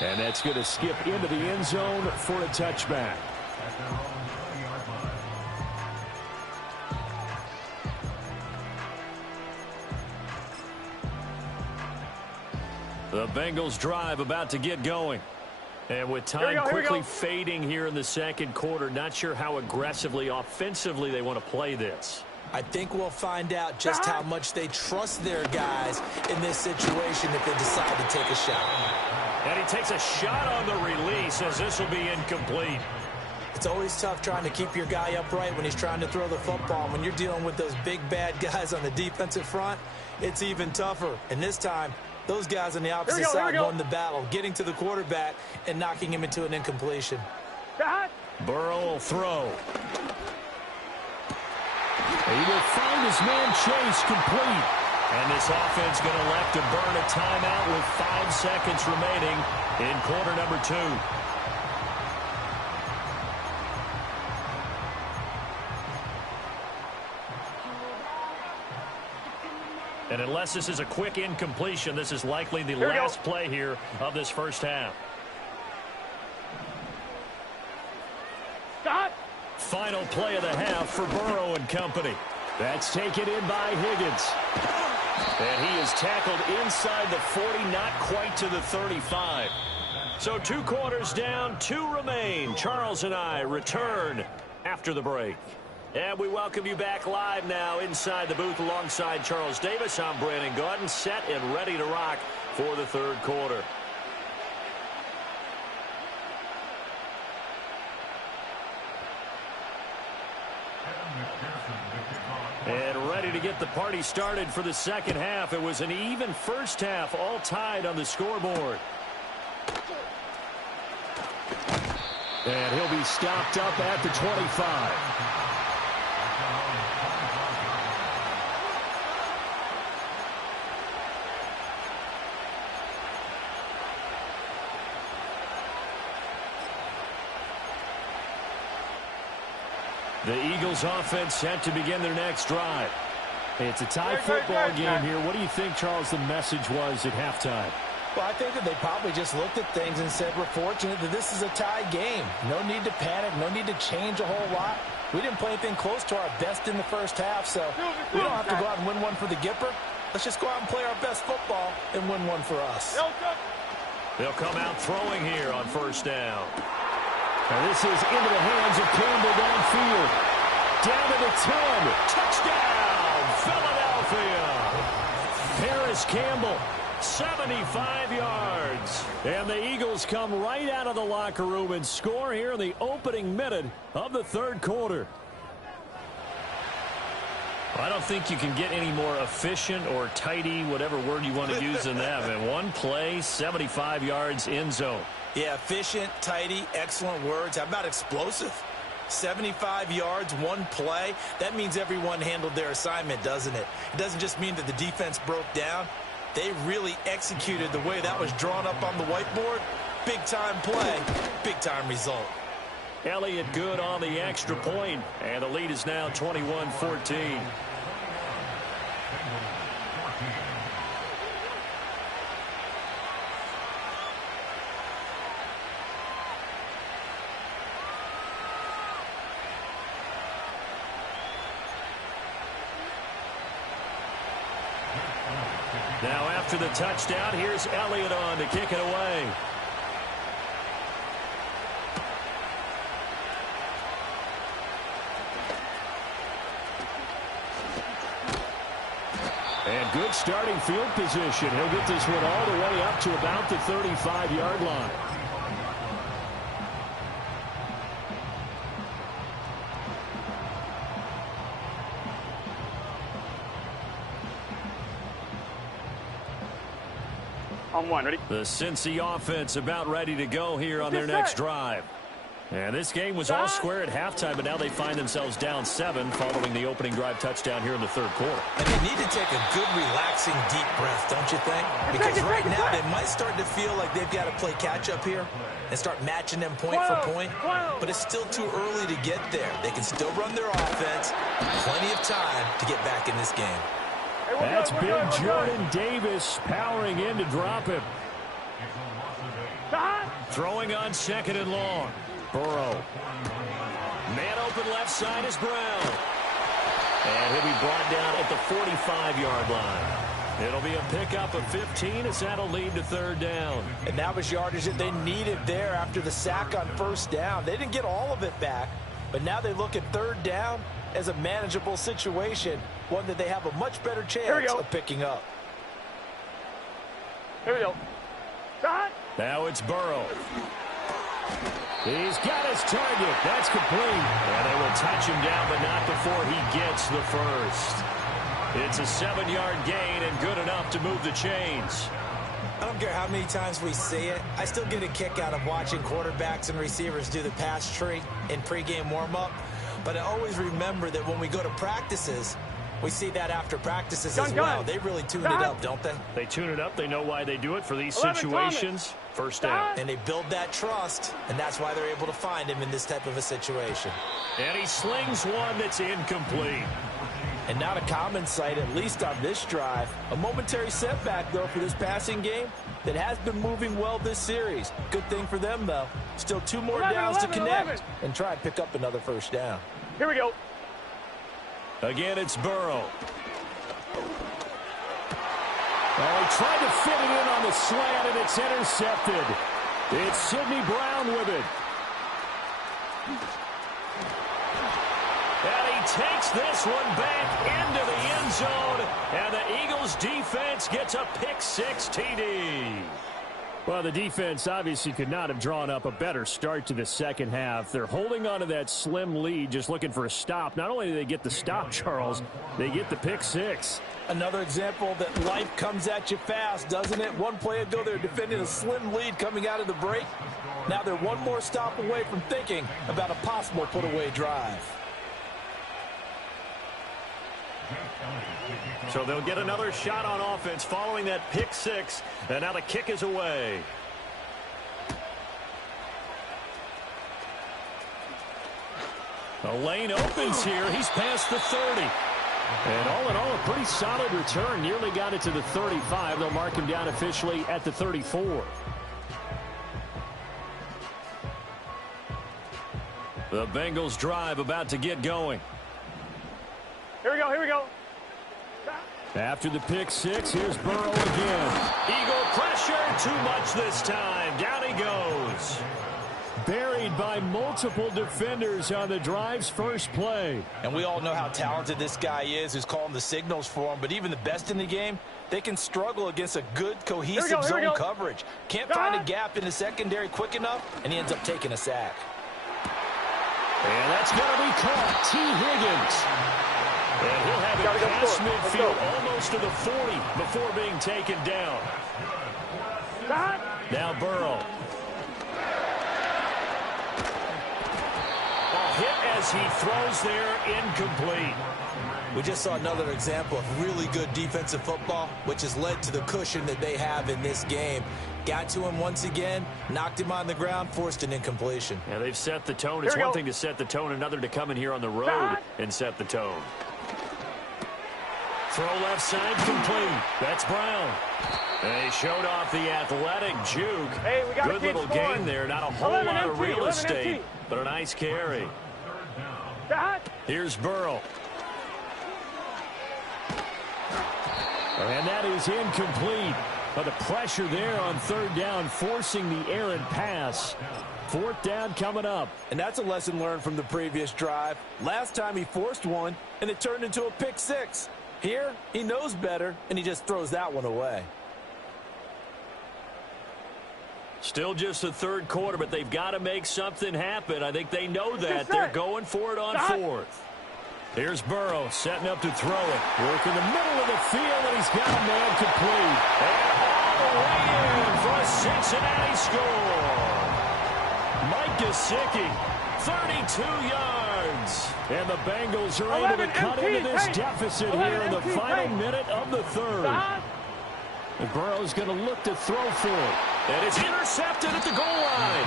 And that's going to skip into the end zone for a touchback. The Bengals drive about to get going. And with time quickly fading here in the second quarter, not sure how aggressively, offensively they want to play this. I think we'll find out just how much they trust their guys in this situation if they decide to take a shot. And he takes a shot on the release as this will be incomplete. It's always tough trying to keep your guy upright when he's trying to throw the football. When you're dealing with those big, bad guys on the defensive front, it's even tougher. And this time, those guys on the opposite side won the battle, getting to the quarterback and knocking him into an incompletion. Burrow will throw. He will find his man Chase complete. And this offense going to elect to burn a timeout with 5 seconds remaining in quarter number 2. And unless this is a quick incompletion, this is likely the last play here of this first half. Stop. Final play of the half for Burrow and company. That's taken in by Higgins. And he is tackled inside the 40, not quite to the 35. So 2 quarters down, 2 remain. Charles and I return after the break. And we welcome you back live now inside the booth alongside Charles Davis. I'm Brandon Gaudin, set and ready to rock for the third quarter. And ready to get the party started for the second half. It was an even first half, all tied on the scoreboard. And he'll be stopped up at the 25. The Eagles offense set to begin their next drive. It's a tie football game here. What do you think, Charles, the message was at halftime? Well, I think that they probably just looked at things and said, we're fortunate that this is a tie game. No need to panic, no need to change a whole lot. We didn't play anything close to our best in the first half, so we don't have to go out and win one for the Gipper. Let's just go out and play our best football and win one for us. They'll come out throwing here on first down. And this is into the hands of Campbell downfield. Down to the 10. Touchdown, Philadelphia. Paris Campbell. 75 yards. And the Eagles come right out of the locker room and score here in the opening minute of the third quarter. I don't think you can get any more efficient or tidy, whatever word you want to use in that. In one play, 75 yards in zone. Yeah, efficient, tidy, excellent words. How about explosive? 75 yards, one play. That means everyone handled their assignment, doesn't it? It doesn't just mean that the defense broke down. They really executed the way that was drawn up on the whiteboard. Big-time play, big-time result. Elliott good on the extra point, and the lead is now 21-14. Now after the touchdown, here's Elliott on to kick it away. And good starting field position. He'll get this one all the way up to about the 35-yard line. On one, ready? The Cincy offense about ready to go here on their next drive. And this game was all square at halftime, but now they find themselves down 7 following the opening drive touchdown here in the third quarter. And they need to take a good, relaxing, deep breath, don't you think? Because right now they might start to feel like they've got to play catch-up here and start matching them point for point. But it's still too early to get there. They can still run their offense. Plenty of time to get back in this game. That's big Jordan Davis powering in to drop him. Throwing on 2nd and long. Burrow. Man open left side is Brown. And he'll be brought down at the 45-yard line. It'll be a pickup of 15 as that'll lead to 3rd down. And that was yardage that they needed there after the sack on 1st down. They didn't get all of it back, but now they look at 3rd down as a manageable situation, one that they have a much better chance of picking up. Here we go. Now it's Burrow. He's got his target. That's complete. And they will touch him down, but not before he gets the first. It's a 7-yard gain and good enough to move the chains. I don't care how many times we see it. I still get a kick out of watching quarterbacks and receivers do the pass tree in pregame warm-up. But I always remember that when we go to practices, we see that after practices as well. They really tune it up, don't they? They tune it up. They know why they do it for these situations. First down. And they build that trust, and that's why they're able to find him in this type of a situation. And he slings one that's incomplete. And not a common sight, at least on this drive. A momentary setback, though, for this passing game that has been moving well this series. Good thing for them, though. Still 2 more downs to connect and try and pick up another 1st down. Here we go. Again, it's Burrow. Oh, he tried to fit it in on the slant, and it's intercepted. It's Sidney Brown with it. And he takes this one back into the end zone, and the Eagles defense gets a pick-6 TD. Well, the defense obviously could not have drawn up a better start to the second half. They're holding on to that slim lead, just looking for a stop. Not only do they get the stop, Charles, they get the pick-6. Another example that life comes at you fast, doesn't it? One play ago, they're defending a slim lead coming out of the break. Now they're one more stop away from thinking about a possible put-away drive. So they'll get another shot on offense following that pick-6, and now the kick is away. The lane opens here. He's past the 30. And all in all, a pretty solid return. Nearly got it to the 35. They'll mark him down officially at the 34. The Bengals drive about to get going. Here we go, here we go. After the pick-6, here's Burrow again. Eagle pressure, too much this time. Down he goes. Buried by multiple defenders on the drive's first play. And we all know how talented this guy is who's calling the signals for him, but even the best in the game, they can struggle against a good, cohesive zone coverage. Can't find a gap in the secondary quick enough, and he ends up taking a sack. And that's going to be caught. T. Higgins. And he'll have it past midfield almost to the 40 before being taken down. Now Burrow. hit as he throws there, incomplete. We just saw another example of really good defensive football, which has led to the cushion that they have in this game. Got to him once again, knocked him on the ground, forced an incompletion. Yeah, they've set the tone. It's one thing to set the tone, another to come in here on the road and set the tone. Throw left side complete. That's Brown. They showed off the athletic juke. Hey, we got good little gain there. Not a whole lot of real estate, but a nice carry. Here's Burrow. And that is incomplete. But the pressure there on third down, forcing the errant pass. Fourth down coming up. And that's a lesson learned from the previous drive. Last time he forced one, and it turned into a pick six. Here, he knows better, and he just throws that one away. Still just the third quarter, but they've got to make something happen. I think they know that. They're going for it on fourth. Here's Burrow setting up to throw it. Work in the middle of the field, and he's got a man complete. And all the way in for a Cincinnati score. Mike Gesicki, 32 yards. And the Bengals are able to cut into this deficit here in the final minute of the third. And Burrow's going to look to throw for it. And it's intercepted at the goal line.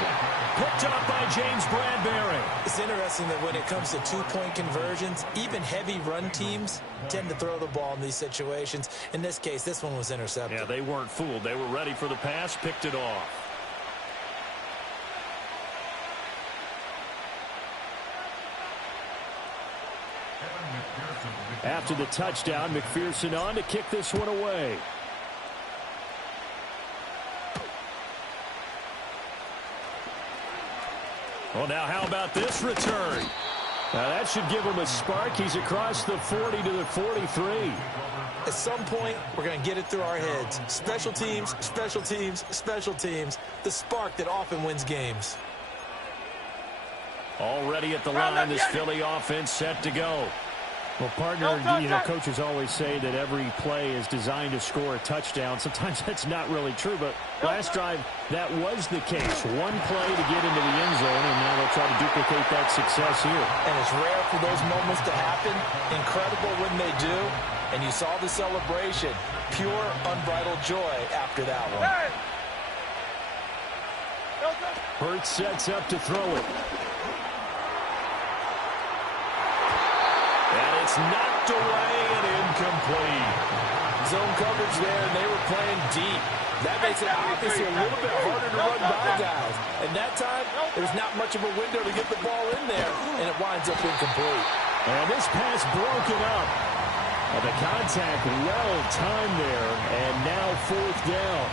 Picked up by James Bradbury. It's interesting that when it comes to two-point conversions, even heavy run teams tend to throw the ball in these situations. In this case, this one was intercepted. Yeah, they weren't fooled. They were ready for the pass, picked it off. After the touchdown, McPherson on to kick this one away. Well, now how about this return? Now that should give him a spark. He's across the 40 to the 43. At some point, we're going to get it through our heads. Special teams, special teams, special teams. The spark that often wins games. Already at the line, this Philly offense set to go. Well, partner, coaches always say that every play is designed to score a touchdown. Sometimes that's not really true, but last drive, that was the case. One play to get into the end zone, and now they'll try to duplicate that success here. And it's rare for those moments to happen. Incredible when they do. And you saw the celebration. Pure, unbridled joy after that one. Hurts sets up to throw it. And it's knocked away and incomplete. Zone coverage there, and they were playing deep. That makes it obviously a little bit harder to run by guys. And that time, there's not much of a window to get the ball in there, and it winds up incomplete. And this pass broken up. The contact well timed there, and now fourth down.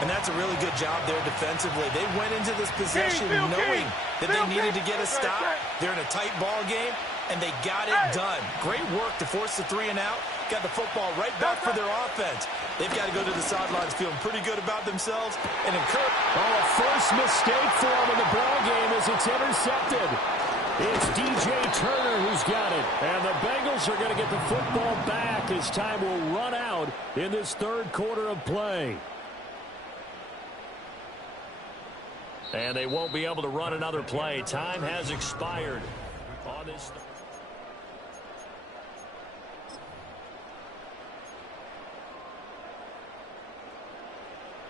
And that's a really good job there defensively. They went into this possession knowing that they needed to get a stop. They're in a tight ball game, and they got it done. Great work to force the 3 and out. Got the football right back for their offense. They've got to go to the sidelines feeling pretty good about themselves and encourage. Oh, a first mistake for them in the ball game as it's intercepted. It's DJ Turner who's got it. And the Bengals are going to get the football back as time will run out in this third quarter of play. And they won't be able to run another play. Time has expired on this.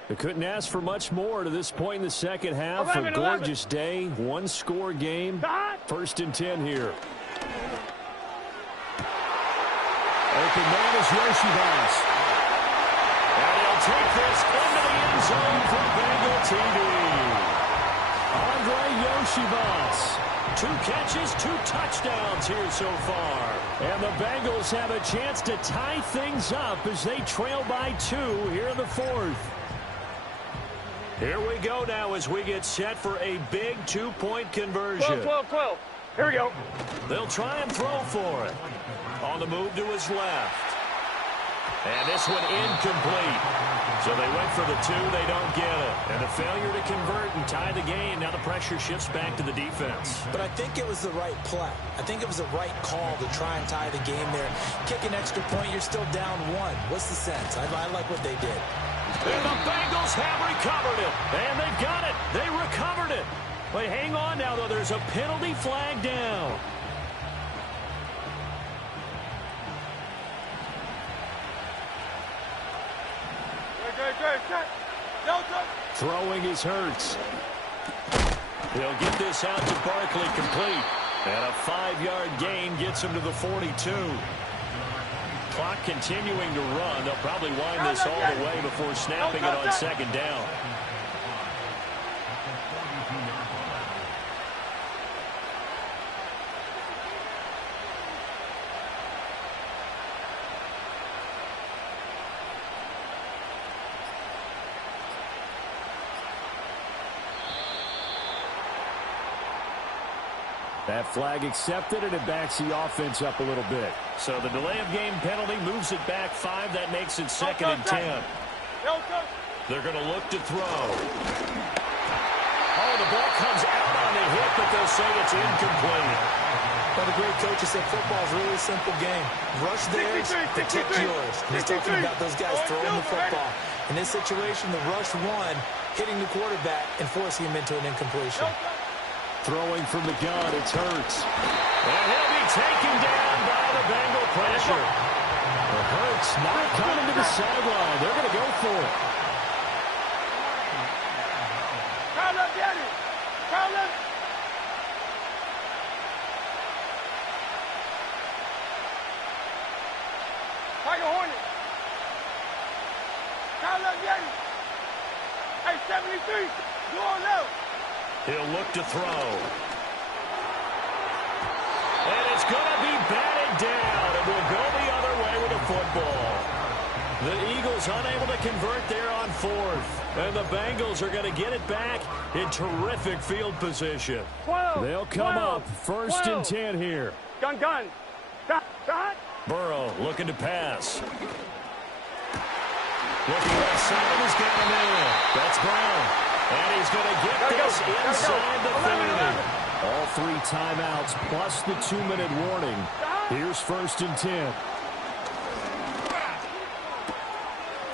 They couldn't ask for much more to this point in the second half. A gorgeous day, one-score game. First and 10 here. Open man is Yoshibas. And he'll take this into the end zone for Bengal TD. Andre Yoshibas. 2 catches, 2 touchdowns here so far. And the Bengals have a chance to tie things up as they trail by 2 here in the fourth. Here we go now as we get set for a big 2-point conversion. 12. Here we go. They'll try and throw for it. On the move to his left. And this one incomplete. So they went for the 2, they don't get it. And a failure to convert and tie the game. Now the pressure shifts back to the defense. But I think it was the right play. I think it was the right call to try and tie the game there. Kick an extra point, you're still down 1. What's the sense? I like what they did. And the Bengals have recovered it. And they've got it. They recovered it. But hang on now, though. There's a penalty flag down. Throwing is Hurts. He'll get this out to Barkley complete. And a 5-yard gain gets him to the 42. Clock continuing to run. They'll probably wind this all the way before snapping it on second down. That flag accepted, and it backs the offense up a little bit. So the delay of game penalty moves it back 5. That makes it 2nd and 10. They're going to look to throw. Oh, the ball comes out on the hit, but they'll say it's incomplete. Well, the great coaches said football is really a simple game. Rush theirs, protect yours. He's talking about those guys throwing the football. In this situation, the rush one, hitting the quarterback and forcing him into an incompletion. Throwing from the gun, it's Hurts. And he'll be taken down by the Bengal pressure. Well, Hurts not coming to the sideline. They're going to go for it. Carlos, Danny. Carlos. Tiger Hornet. Carlos, Danny. Hey, 73. Go on now. He'll look to throw. And it's going to be batted down. And will go the other way with the football. The Eagles unable to convert there on 4th. And the Bengals are going to get it back in terrific field position. 12. They'll come 12, up 1st 12. and 10 here. Gun. Shot. Burrow looking to pass. Looking left side, he's got a man. That's Brown. And he's going to get this inside the 30. All 3 timeouts plus the 2-minute warning. Here's 1st and 10.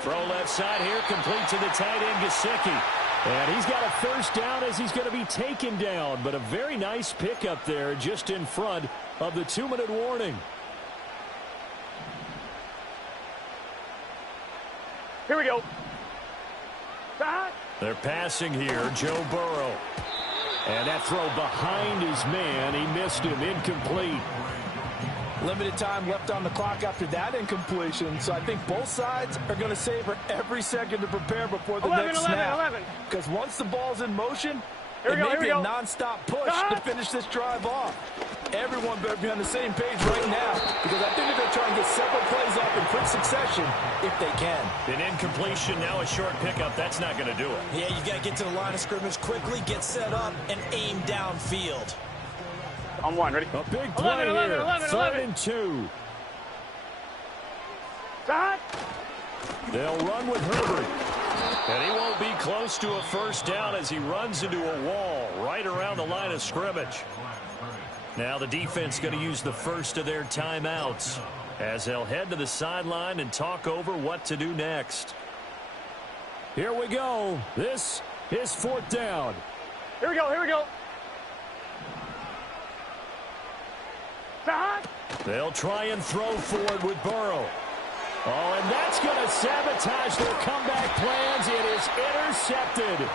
Throw left side here, complete to the tight end, Gesicki. And he's got a 1st down as he's going to be taken down. But a very nice pickup there just in front of the 2-minute warning. Here we go. Shot. They're passing here, Joe Burrow. And that throw behind his man. He missed him, incomplete. Limited time left on the clock after that incompletion, so I think both sides are going to savor every second to prepare before the next snap. Because once the ball's in motion, it may be a non-stop push to finish this drive off. Everyone better be on the same page right now, because I think they're going to try and get several plays up in quick succession if they can. An incompletion, now a short pickup. That's not going to do it. Yeah, you've got to get to the line of scrimmage quickly, get set up, and aim downfield. On 1, ready? A big play 11, here. 3rd and 2. Shot. They'll run with Herbert. And he won't be close to a 1st down as he runs into a wall right around the line of scrimmage. Now the defense going to use the first of their timeouts as they'll head to the sideline and talk over what to do next. Here we go. This is 4th down. Here we go. Shot. They'll try and throw for it with Burrow. Oh, and that's going to sabotage their comeback plans. It is intercepted.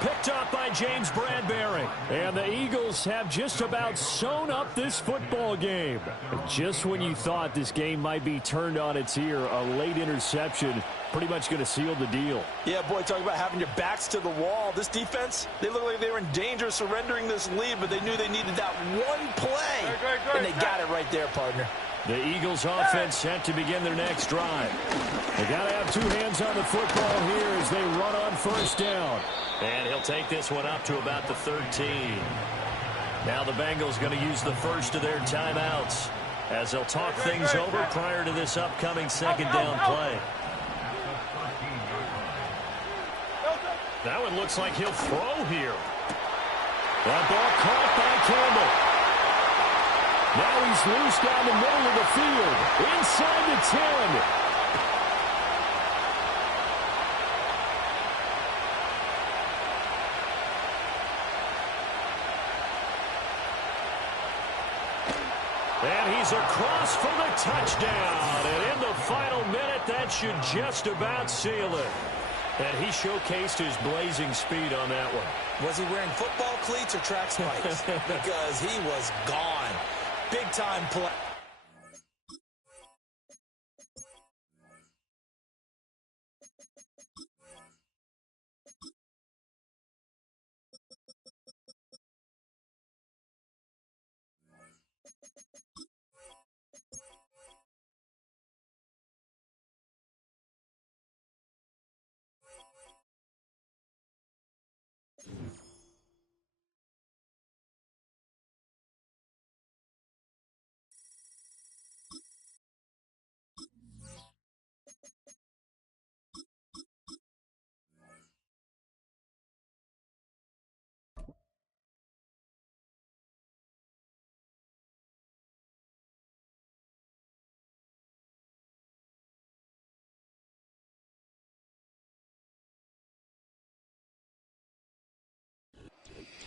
Picked up by James Bradbury. And the Eagles have just about sewn up this football game. Just when you thought this game might be turned on its ear, a late interception pretty much going to seal the deal. Yeah, boy, talk about having your backs to the wall. This defense, they look like they were in danger of surrendering this lead, but they knew they needed that one play. And they got it right there, partner. The Eagles offense set to begin their next drive. They got to have 2 hands on the football here as they run on 1st down. And he'll take this one up to about the 13. Now the Bengals going to use the first of their timeouts as they'll talk things over prior to this upcoming 2nd down play. That one looks like he'll throw here. That ball caught by Campbell. Now he's loose down the middle of the field, inside the 10. And he's across for the touchdown. And in the final minute, that should just about seal it. And he showcased his blazing speed on that one. Was he wearing football cleats or track spikes? Because he was gone. Big-time play.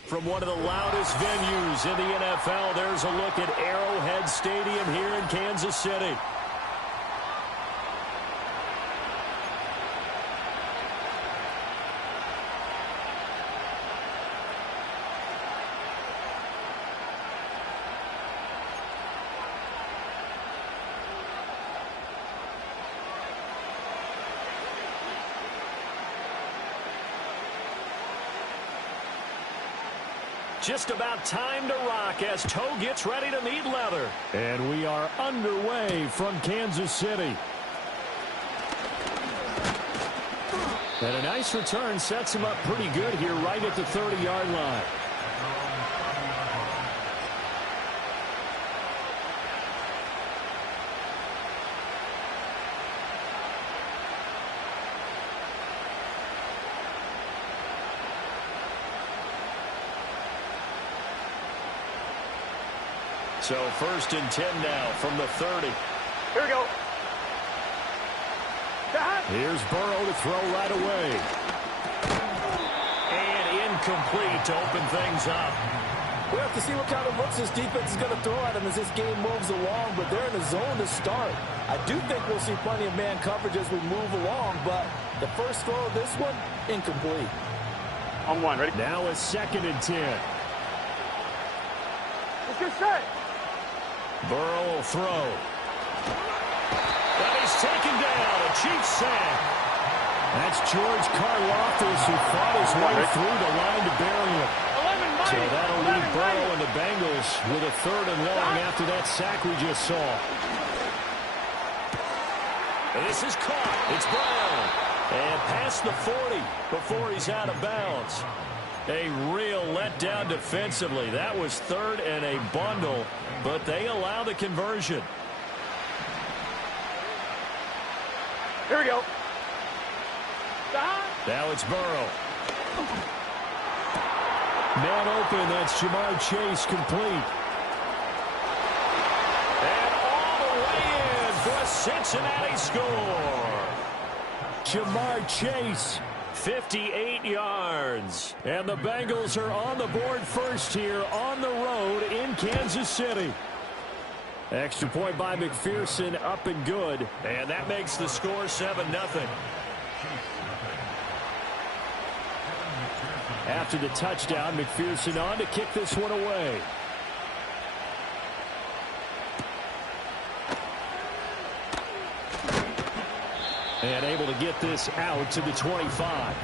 From one of the loudest venues in the NFL, there's a look at Arrowhead Stadium here in Kansas City. Just about time to rock as Toe gets ready to meet leather. And we are underway from Kansas City. And a nice return sets him up pretty good here right at the 30-yard line. So 1st and 10 now from the 30. Here we go. Here's Burrow to throw right away. And incomplete to open things up. We have to see what kind of looks this defense is going to throw at him as this game moves along, but they're in the zone to start. I do think we'll see plenty of man coverage as we move along, but the first throw of this one, incomplete. On one, ready? Now a 2nd and 10. Let's get set. Burrow will throw. And he's taken down. A cheap sack. That's George Karlaftis who fought his way through the line to bury him. So that'll leave Burrow and the Bengals with a 3rd and long after that sack we just saw. This is caught. It's Brown. And past the 40 before he's out of bounds. A real letdown defensively. That was 3rd and a bundle, but they allow the conversion. Here we go. Now it's Burrow. Man open, that's Jamar Chase complete. And all the way in for a Cincinnati score. Jamar Chase, 58 yards. and the Bengals are on the board first here on the road in Kansas City. Extra point by McPherson, up and good. And that makes the score 7-0. After the touchdown, McPherson on to kick this one away. And able to get this out to the 25.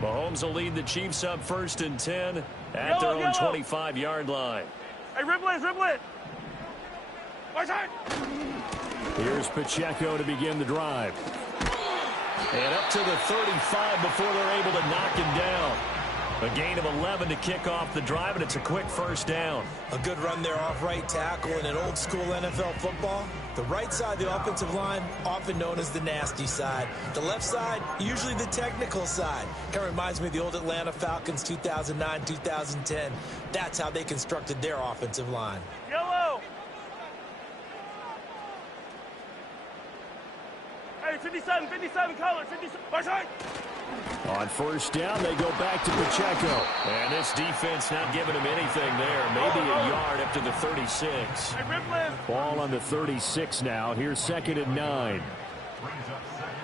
Mahomes will lead the Chiefs up 1st and 10 at their own 25-yard line. Hey, ribble it. My side. Here's Pacheco to begin the drive. And up to the 35 before they're able to knock him down. A gain of 11 to kick off the drive, and it's a quick 1st down. A good run there off right tackle in an old-school NFL football. The right side of the offensive line, often known as the nasty side. The left side, usually the technical side. Kind of reminds me of the old Atlanta Falcons 2009-2010. That's how they constructed their offensive line. Yellow. 57, 57 color, 57. My side. On first down, they go back to Pacheco. And this defense not giving him anything there. Maybe a yard up to the 36. Ball on the 36 now. Here's 2nd and 9.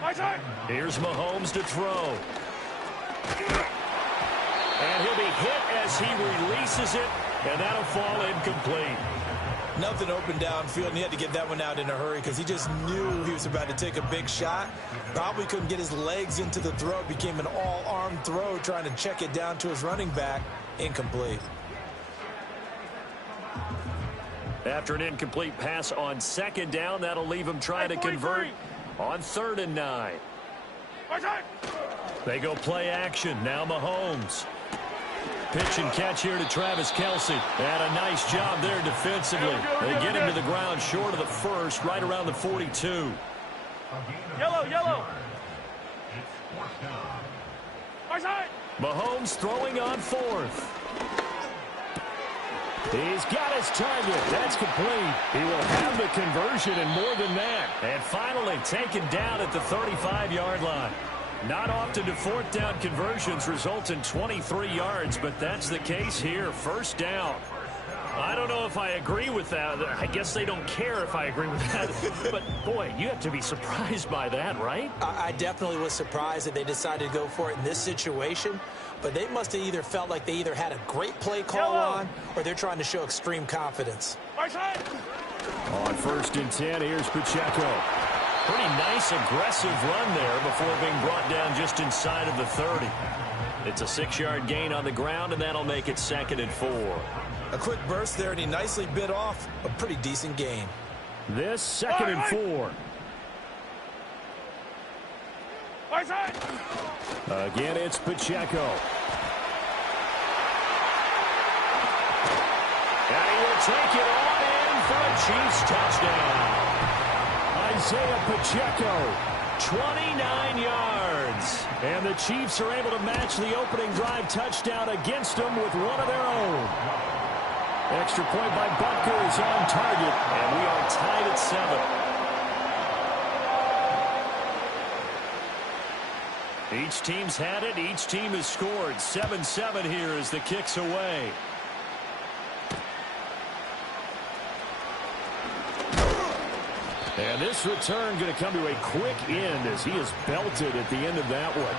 My side. Here's Mahomes to throw. And he'll be hit as he releases it, and that'll fall incomplete. Nothing open downfield, and he had to get that one out in a hurry because he just knew he was about to take a big shot. Probably couldn't get his legs into the throw. Became an all-arm throw trying to check it down to his running back. Incomplete. After an incomplete pass on 2nd down, that'll leave him trying to convert on 3rd and 9. They go play action. Now Mahomes. Pitch and catch here to Travis Kelce. And a nice job there defensively. They get him to the ground short of the first, right around the 42. Yellow. Mahomes throwing on 4th. He's got his target. That's complete. He will have the conversion and more than that. And finally taken down at the 35-yard line. Not often do 4th down conversions result in 23 yards, but that's the case here. 1st down. I don't know if I agree with that. I guess they don't care if I agree with that. But, boy, you have to be surprised by that, right? I definitely was surprised that they decided to go for it in this situation. But they must have either felt like they either had a great play call on or they're trying to show extreme confidence. On 1st and 10, here's Pacheco. Pretty nice aggressive run there before being brought down just inside of the 30. It's a 6-yard gain on the ground, and that'll make it 2nd and 4. A quick burst there, and he nicely bit off a pretty decent gain. This 2nd and 4. Again, it's Pacheco. And he will take it on in for a Chiefs touchdown. Isaiah Pacheco, 29 yards. And the Chiefs are able to match the opening drive touchdown against them with one of their own. Extra point by Butker is on target. And we are tied at 7. Each team's had it. Each team has scored. 7-7 here as the kick's away. And this return going to come to a quick end as he is belted at the end of that one.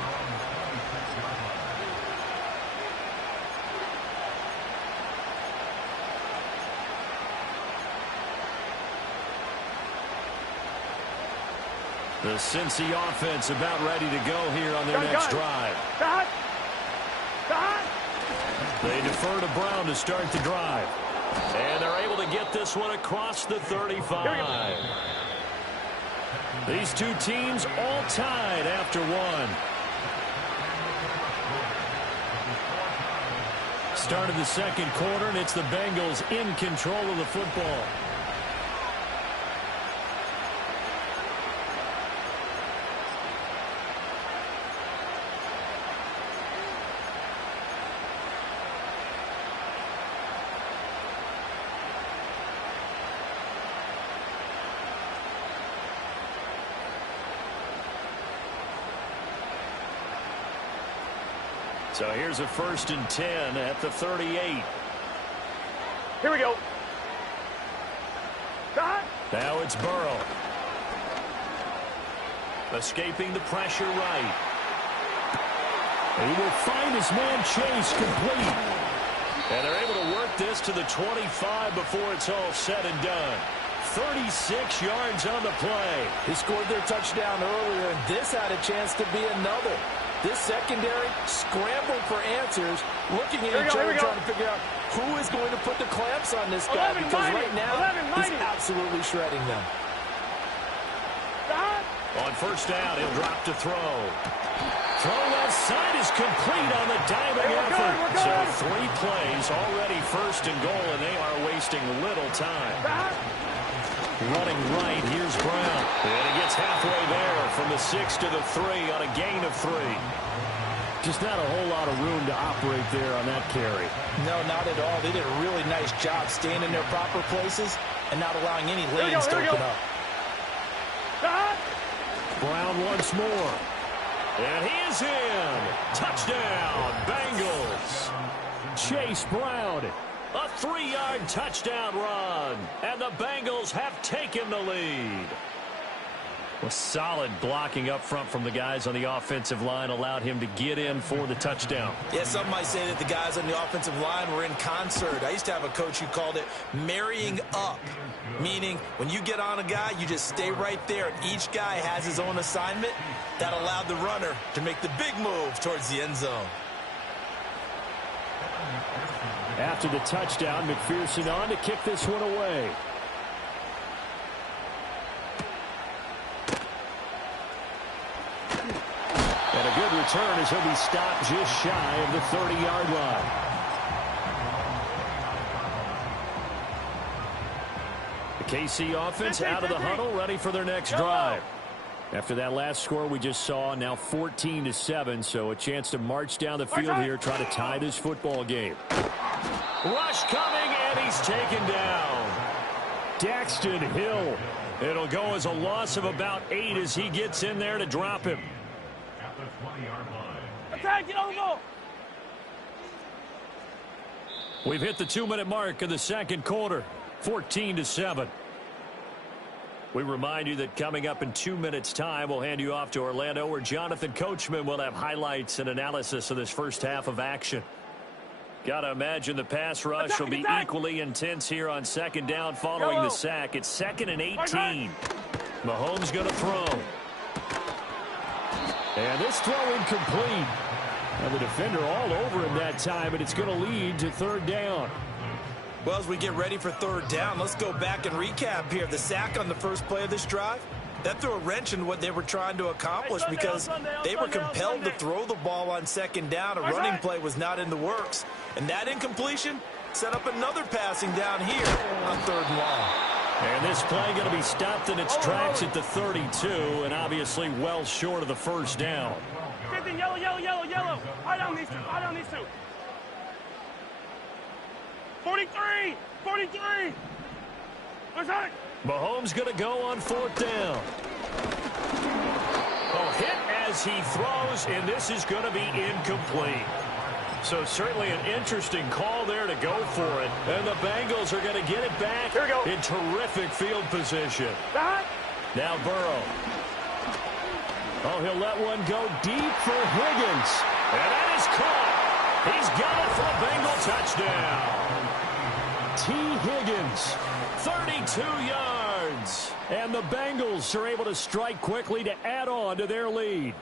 The Cincy offense about ready to go here on their next drive. They defer to Brown to start the drive. And they're able to get this one across the 35. These two teams all tied after one. Start of the 2nd quarter, and it's the Bengals in control of the football. So here's a 1st and 10 at the 38. Here we go. Now it's Burrow. Escaping the pressure right. He will find his man Chase complete. And they're able to work this to the 25 before it's all said and done. 36 yards on the play. He scored their touchdown earlier, and this had a chance to be another. This secondary scrambled for answers, looking at each other trying to figure out who is going to put the clamps on this guy, because right now he's absolutely shredding them. On 1st down, he'll drop to throw. Throw left side is complete on the diving effort. So 3 plays, already 1st and goal, and they are wasting little time. Running right, here's Brown. And he gets halfway there from the 6 to the 3 on a gain of 3. Just not a whole lot of room to operate there on that carry. No, not at all. They did a really nice job staying in their proper places and not allowing any lanes to open up. Brown once more. And he is in. Touchdown, Bengals. Chase Brown. A 3-yard touchdown run. And the Bengals have taken the lead. Well, solid blocking up front from the guys on the offensive line allowed him to get in for the touchdown. Yeah, some might say that the guys on the offensive line were in concert. I used to have a coach who called it marrying up, meaning when you get on a guy, you just stay right there, and each guy has his own assignment. That allowed the runner to make the big move towards the end zone. After the touchdown, McPherson on to kick this one away. And a good return as he'll be stopped just shy of the 30-yard line. The KC offense out of the huddle, ready for their next drive. After that last score we just saw, now 14-7, so a chance to march down the field here, try to tie this football game. Rush coming, and he's taken down. Daxton Hill. It'll go as a loss of about 8 as he gets in there to drop him. Attack, get on the ball. We've hit the 2-minute mark of the second quarter, 14-7. We remind you that coming up in 2 minutes' time, we'll hand you off to Orlando, where Jonathan Coachman will have highlights and analysis of this first half of action. Got to imagine the pass rush will be equally intense here on second down following the sack. It's 2nd and 18. Mahomes going to throw. And this throw incomplete. And the defender all over him that time, and it's going to lead to 3rd down. Well, as we get ready for 3rd down, let's go back and recap here. The sack on the first play of this drive, that threw a wrench in what they were trying to accomplish because they were compelled to throw the ball on 2nd down. A running play was not in the works. And that incompletion set up another passing down here on 3rd and long. And this play going to be stopped in its tracks at the 32, and obviously well short of the 1st down. 50, yellow, yellow, yellow, yellow. Eye down these two, eye down these two. 43, 43. Attack. Mahomes going to go on 4th down. Oh, hit as he throws, and this is going to be incomplete. So certainly an interesting call there to go for it. And the Bengals are going to get it back in terrific field position. Now Burrow. Oh, he'll let one go deep for Higgins. And that is caught. He's got it for a Bengal touchdown. T. Higgins, 32 yards. And the Bengals are able to strike quickly to add on to their lead.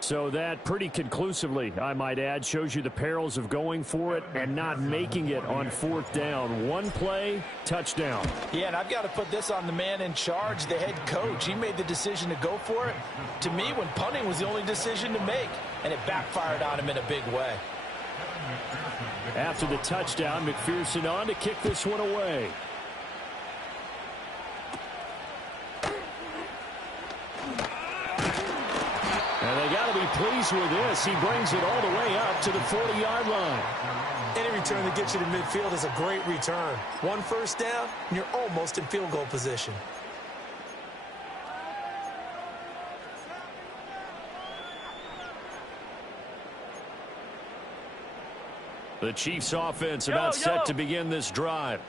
So that pretty conclusively, I might add, shows you the perils of going for it and not making it on 4th down. One play, touchdown. Yeah, and I've got to put this on the man in charge, the head coach. He made the decision to go for it. To me, when punting was the only decision to make, and it backfired on him in a big way. After the touchdown, McPherson on to kick this one away. And they got to be pleased with this. He brings it all the way up to the 40-yard line. Any return that gets you to midfield is a great return. 1 first down, and you're almost in field goal position. The Chiefs offense about set to begin this drive.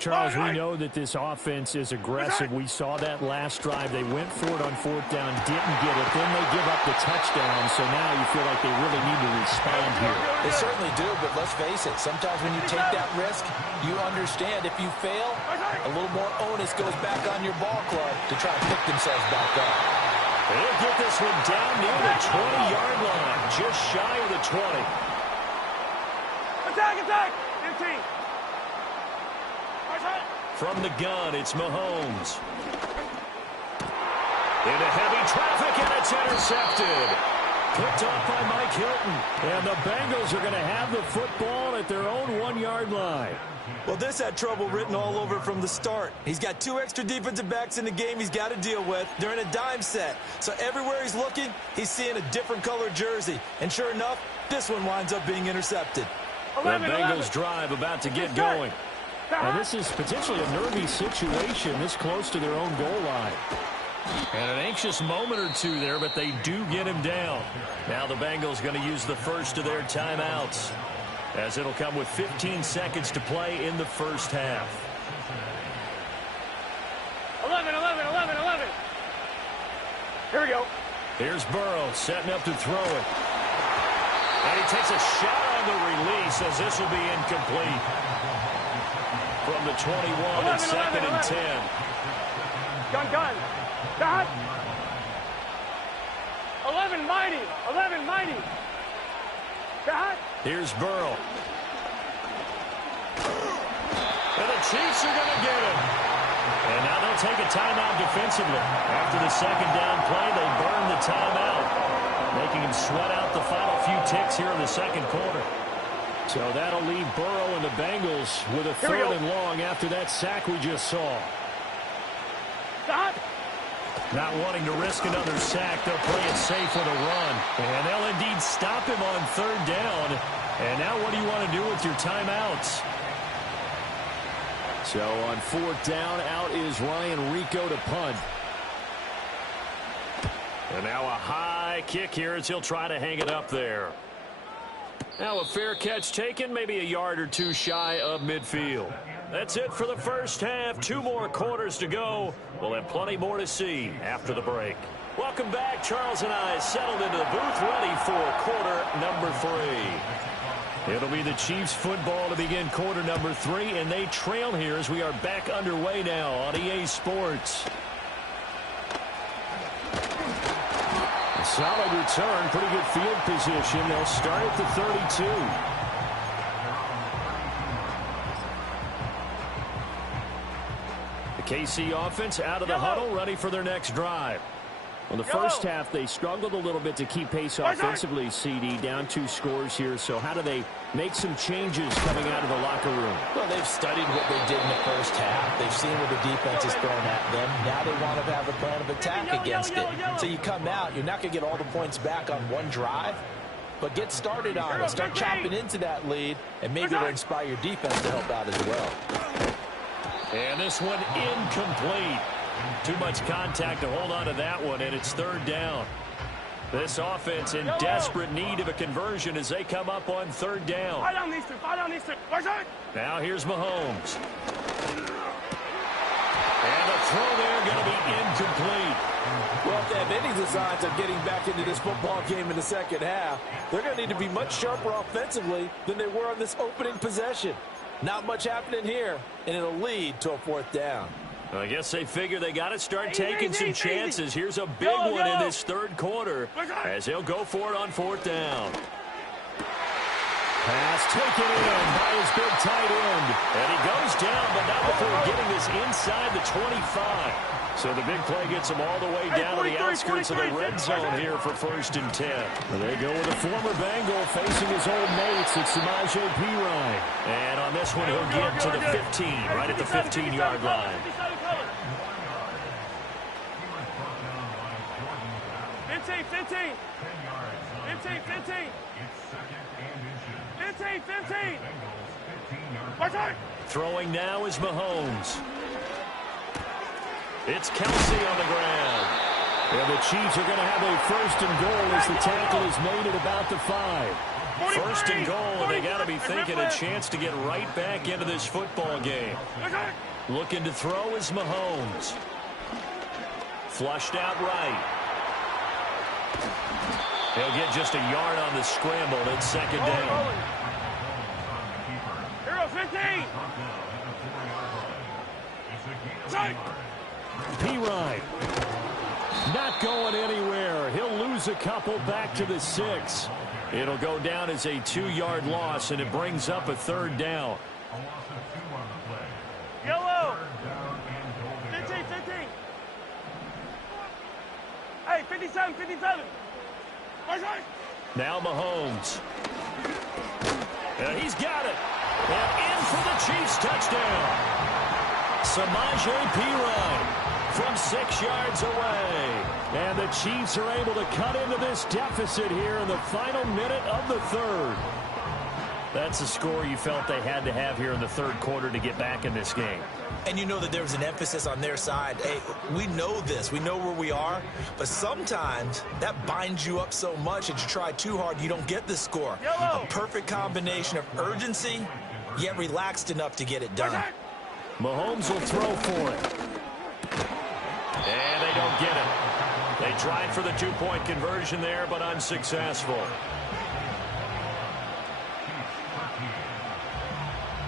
Charles, we know that this offense is aggressive. We saw that last drive. They went for it on 4th down, didn't get it. Then they give up the touchdown, so now you feel like they really need to respond here. They certainly do, but let's face it. Sometimes when you take that risk, you understand if you fail, a little more onus goes back on your ball club to try to pick themselves back up. They'll get this one down near the 20-yard line, just shy of the 20. Attack, attack. 15. From the gun, it's Mahomes. Into heavy traffic, and it's intercepted. Picked off by Mike Hilton. And the Bengals are going to have the football at their own 1-yard line. Well, this had trouble written all over from the start. He's got 2 extra defensive backs in the game he's got to deal with. They're in a dime set. So everywhere he's looking, he's seeing a different color jersey. And sure enough, this one winds up being intercepted. The Bengals drive about to get going. And this is potentially a nervy situation this close to their own goal line. And an anxious moment or two there, but they do get him down. Now the Bengals going to use the first of their timeouts, as it'll come with 15 seconds to play in the first half. 11, 11, 11, 11. Here we go. Here's Burrow setting up to throw it. And he takes a shot on the release, as this will be incomplete. From the 21, 11, it's second 11, 11. And 10. Gun. Dot. 11 mighty. 11 mighty. Dot. Here's Burrow. And the Chiefs are going to get him. And now they'll take a timeout defensively. After the second down play, they burn the timeout, making him sweat out the final few ticks here in the second quarter. So that'll leave Burrow and the Bengals with a third and long after that sack we just saw. Stop. Not wanting to risk another sack, they'll play it safe with a run. And they'll indeed stop him on third down. And now what do you want to do with your timeouts? So on fourth down, out is Ryan Rico to punt. And now a high kick here as he'll try to hang it up there. Now a fair catch taken, maybe a yard or two shy of midfield. That's it for the first half. 2 more quarters to go. We'll have plenty more to see after the break. Welcome back. Charles and I settled into the booth, ready for quarter number 3. It'll be the Chiefs football to begin quarter number 3, and they trail here as we are back underway now on EA Sports. A solid return, pretty good field position. They'll start at the 32. The KC offense out of the huddle, ready for their next drive. Well, the first half, they struggled a little bit to keep pace offensively, CD, down 2 scores here. So how do they make some changes coming out of the locker room? Well, they've studied what they did in the first half. They've seen what the defense is throwing at them. Now they want to have a plan of attack against it. So you come out, you're not going to get all the points back on one drive, but get started on it. Start chopping into that lead, and maybe it'll inspire your defense to help out as well. And this one incomplete. Too much contact to hold on to that one, and it's third down. This offense in desperate need of a conversion as they come up on third down. Now here's Mahomes. And the throw there going to be incomplete. Well, if they have any designs of getting back into this football game in the second half, they're going to need to be much sharper offensively than they were on this opening possession. Not much happening here, and it'll lead to a fourth down. I guess they figure they got to start taking some chances. Here's a big one in this third quarter as he'll go for it on fourth down. Pass taken in by his big tight end. And he goes down, but not before getting this inside the 25. So the big play gets him all the way down to the outskirts of the red zone here for first and 10. They go with a former Bengal facing his old mates. It's Samaje Perine. And on this one, he'll get to the 15, right at the 15-yard line. 15. 15. Throwing now is Mahomes. It's Kelsey on the ground. And the Chiefs are going to have a first and goal as the tackle is made at about the 5. First and goal, and they got to be thinking a chance to get right back into this football game. Looking to throw is Mahomes. Flushed out right. He'll get just a yard on the scramble. It's second down. Hero 15. Perine not going anywhere. He'll lose a couple back to the 6. It'll go down as a 2-yard loss, and it brings up a third down. Yellow. 15. Hey, 57. Now Mahomes. And he's got it. And in for the Chiefs touchdown. Samaje Perine from 6 yards away. And the Chiefs are able to cut into this deficit here in the final minute of the third. That's a score you felt they had to have here in the third quarter to get back in this game. And you know that there was an emphasis on their side. Hey, we know this. We know where we are. But sometimes that binds you up so much that you try too hard, you don't get the score. A perfect combination of urgency, yet relaxed enough to get it done. Mahomes will throw for it. And they don't get it. They tried for the two-point conversion there, but unsuccessful.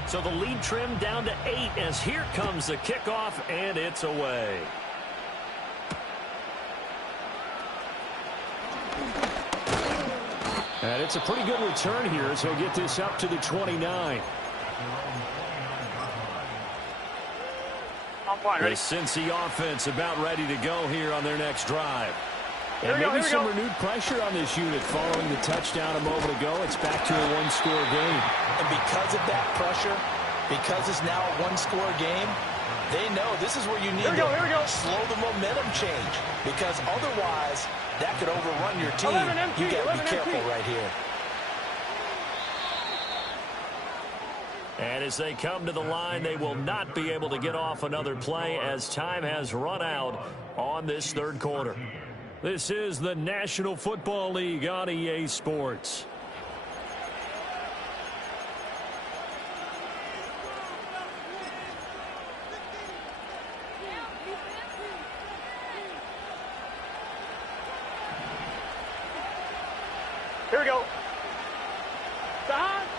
So the lead trimmed down to 8 as here comes the kickoff, and it's away. And it's a pretty good return here as he'll get this up to the 29. The Cincy offense about ready to go here on their next drive. And maybe some renewed pressure on this unit following the touchdown a moment ago. It's back to a one-score game. And because of that pressure, because it's now a one-score game, they know this is where you need to slow the momentum change. Because otherwise, that could overrun your team. You got to be careful right here. And as they come to the line, they will not be able to get off another play as time has run out on this third quarter. This is the National Football League on EA Sports. Here we go.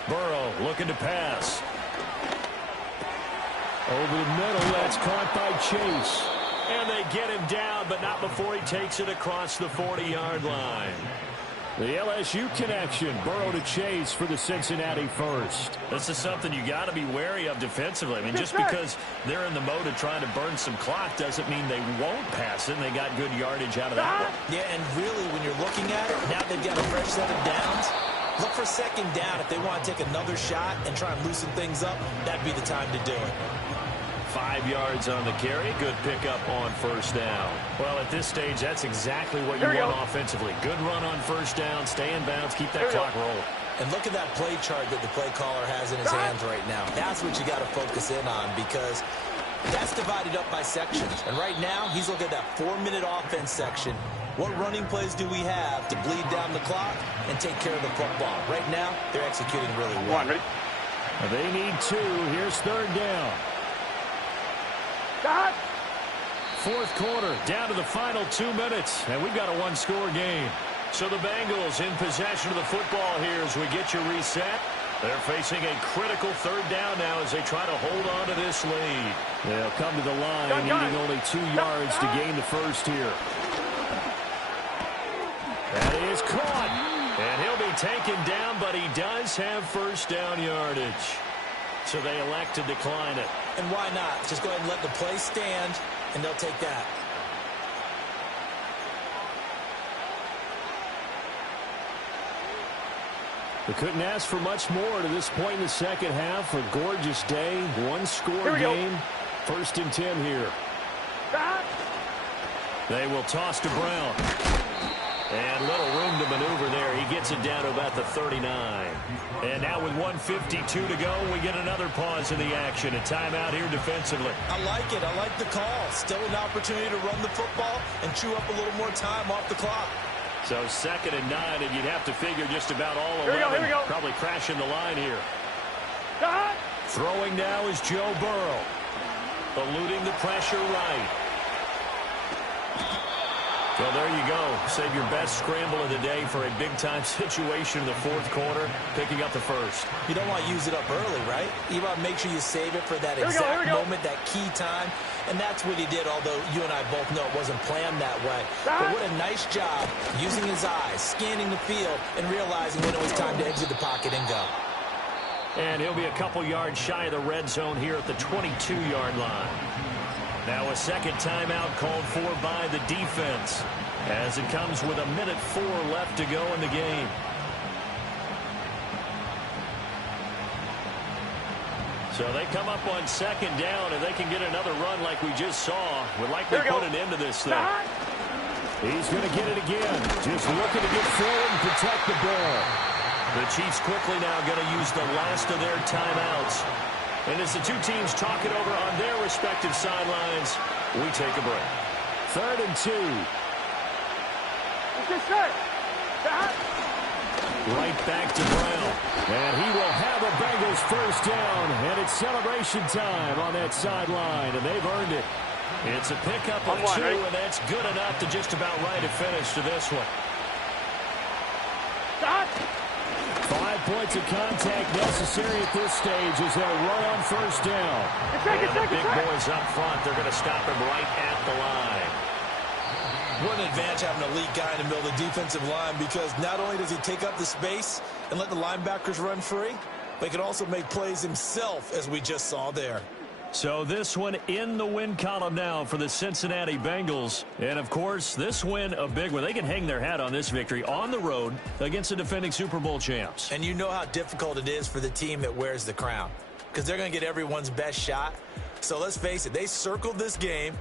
Burrow looking to pass. Over the middle, that's caught by Chase. And they get him down, but not before he takes it across the 40-yard line. The LSU connection, Burrow to Chase for the Cincinnati first. This is something you got to be wary of defensively. I mean, just because they're in the mode of trying to burn some clock doesn't mean they won't pass it, and they got good yardage out of that one. Yeah, and really, when you're looking at it, now they've got a fresh set of downs. Look for second down. If they want to take another shot and try and loosen things up, that'd be the time to do it. 5 yards on the carry. Good pickup on first down. Well, at this stage, that's exactly what you want offensively. Good run on first down. Stay in bounds. Keep that clock rolling. And look at that play chart that the play caller has in his hands right now. That's what you got to focus in on because that's divided up by sections. And right now, he's looking at that 4-minute offense section. What running plays do we have to bleed down the clock and take care of the football? Right now, they're executing really well. They need 2. Here's third down. Fourth quarter, down to the final 2 minutes, and we've got a one-score game. So the Bengals in possession of the football here as we get you reset. They're facing a critical third down now as they try to hold on to this lead. They'll come to the line, needing only 2 yards to gain the first here. That is caught, and he'll be taken down, but he does have first down yardage. So they elect to decline it. And why not? Just go ahead and let the play stand, and they'll take that. They couldn't ask for much more to this point in the second half. A gorgeous day, one-score game. First and 10 here. They will toss to Brown. And little room to maneuver there. He gets it down to about the 39. And now with 1:52 to go, we get another pause in the action. A timeout here defensively. I like it. I like the call. Still an opportunity to run the football and chew up a little more time off the clock. So 2nd and 9, and you'd have to figure just about all 11. Here we go. Probably crashing the line here. Throwing now is Joe Burrow. Eluding the pressure right. Well, there you go. Save your best scramble of the day for a big-time situation in the fourth quarter, picking up the first. You don't want to use it up early, right? You want to make sure you save it for that exact moment, that key time. And that's what he did, although you and I both know it wasn't planned that way. But what a nice job using his eyes, scanning the field, and realizing when it was time to exit the pocket and go. And he'll be a couple yards shy of the red zone here at the 22-yard line. Now a second timeout called for by the defense as it comes with 1:04 left to go in the game. So they come up on second down, and they can get another run like we just saw. Would likely put an end to this thing. He's going to get it again. Just looking to get forward and protect the ball. The Chiefs quickly now going to use the last of their timeouts. And as the two teams talk it over on their respective sidelines, we take a break. 3rd and 2. Right back to Brown. And he will have a Bengals first down. And it's celebration time on that sideline. And they've earned it. It's a pickup of 2, and that's good enough to just about write a finish to this one. 5 points of contact necessary at this stage as they'll run on first down. And the big boys up front, they're going to stop him right at the line. What an advantage having an elite guy in the middle of the defensive line, because not only does he take up the space and let the linebackers run free, but he can also make plays himself, as we just saw there. So this one in the win column now for the Cincinnati Bengals. And, of course, this win a big one. They can hang their hat on this victory on the road against the defending Super Bowl champs. And you know how difficult it is for the team that wears the crown, because they're going to get everyone's best shot. So let's face it, they circled this game.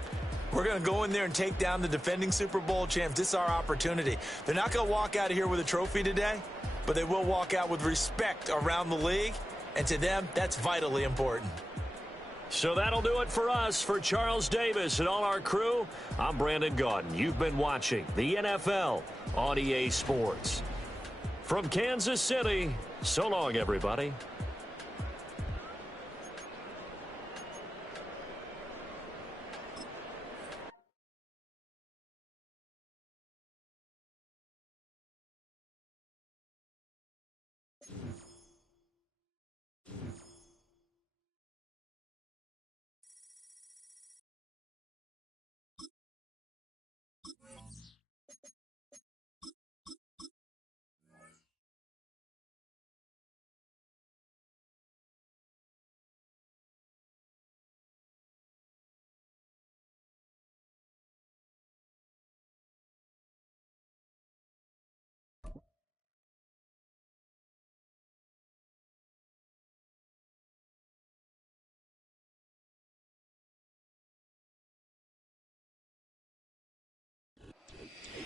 We're going to go in there and take down the defending Super Bowl champs. This is our opportunity. They're not going to walk out of here with a trophy today, but they will walk out with respect around the league. And to them, that's vitally important. So that'll do it for us. For Charles Davis and all our crew, I'm Brandon Gaudin. You've been watching the NFL on EA Sports. From Kansas City, so long, everybody.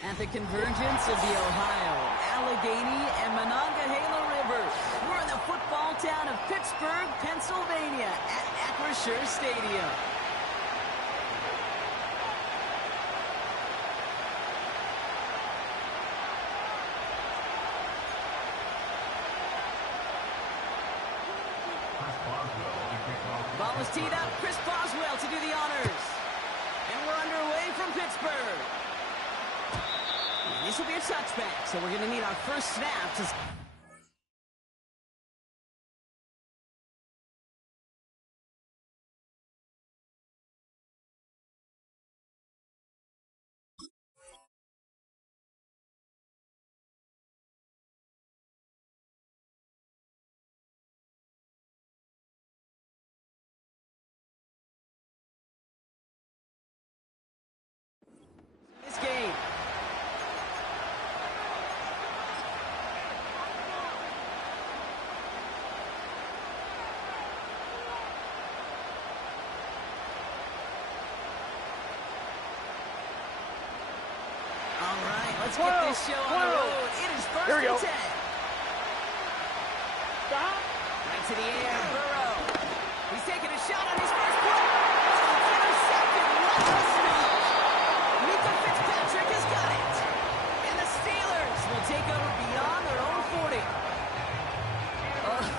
At the convergence of the Ohio, Allegheny, and Monongahela Rivers, we're in the football town of Pittsburgh, Pennsylvania, at Acrisure Stadium. Ball was teed up. Chris Boswell to do the honors. And we're underway from Pittsburgh. This will be a touchback, so we're going to need our first snap to... this game. Let's get this show on the road. It is 1st and 10. Right to the air, Burrow. He's taking a shot on his first play. It's intercepted. What a snap. Mika Fitzpatrick has got it. And the Steelers will take over beyond their own 40.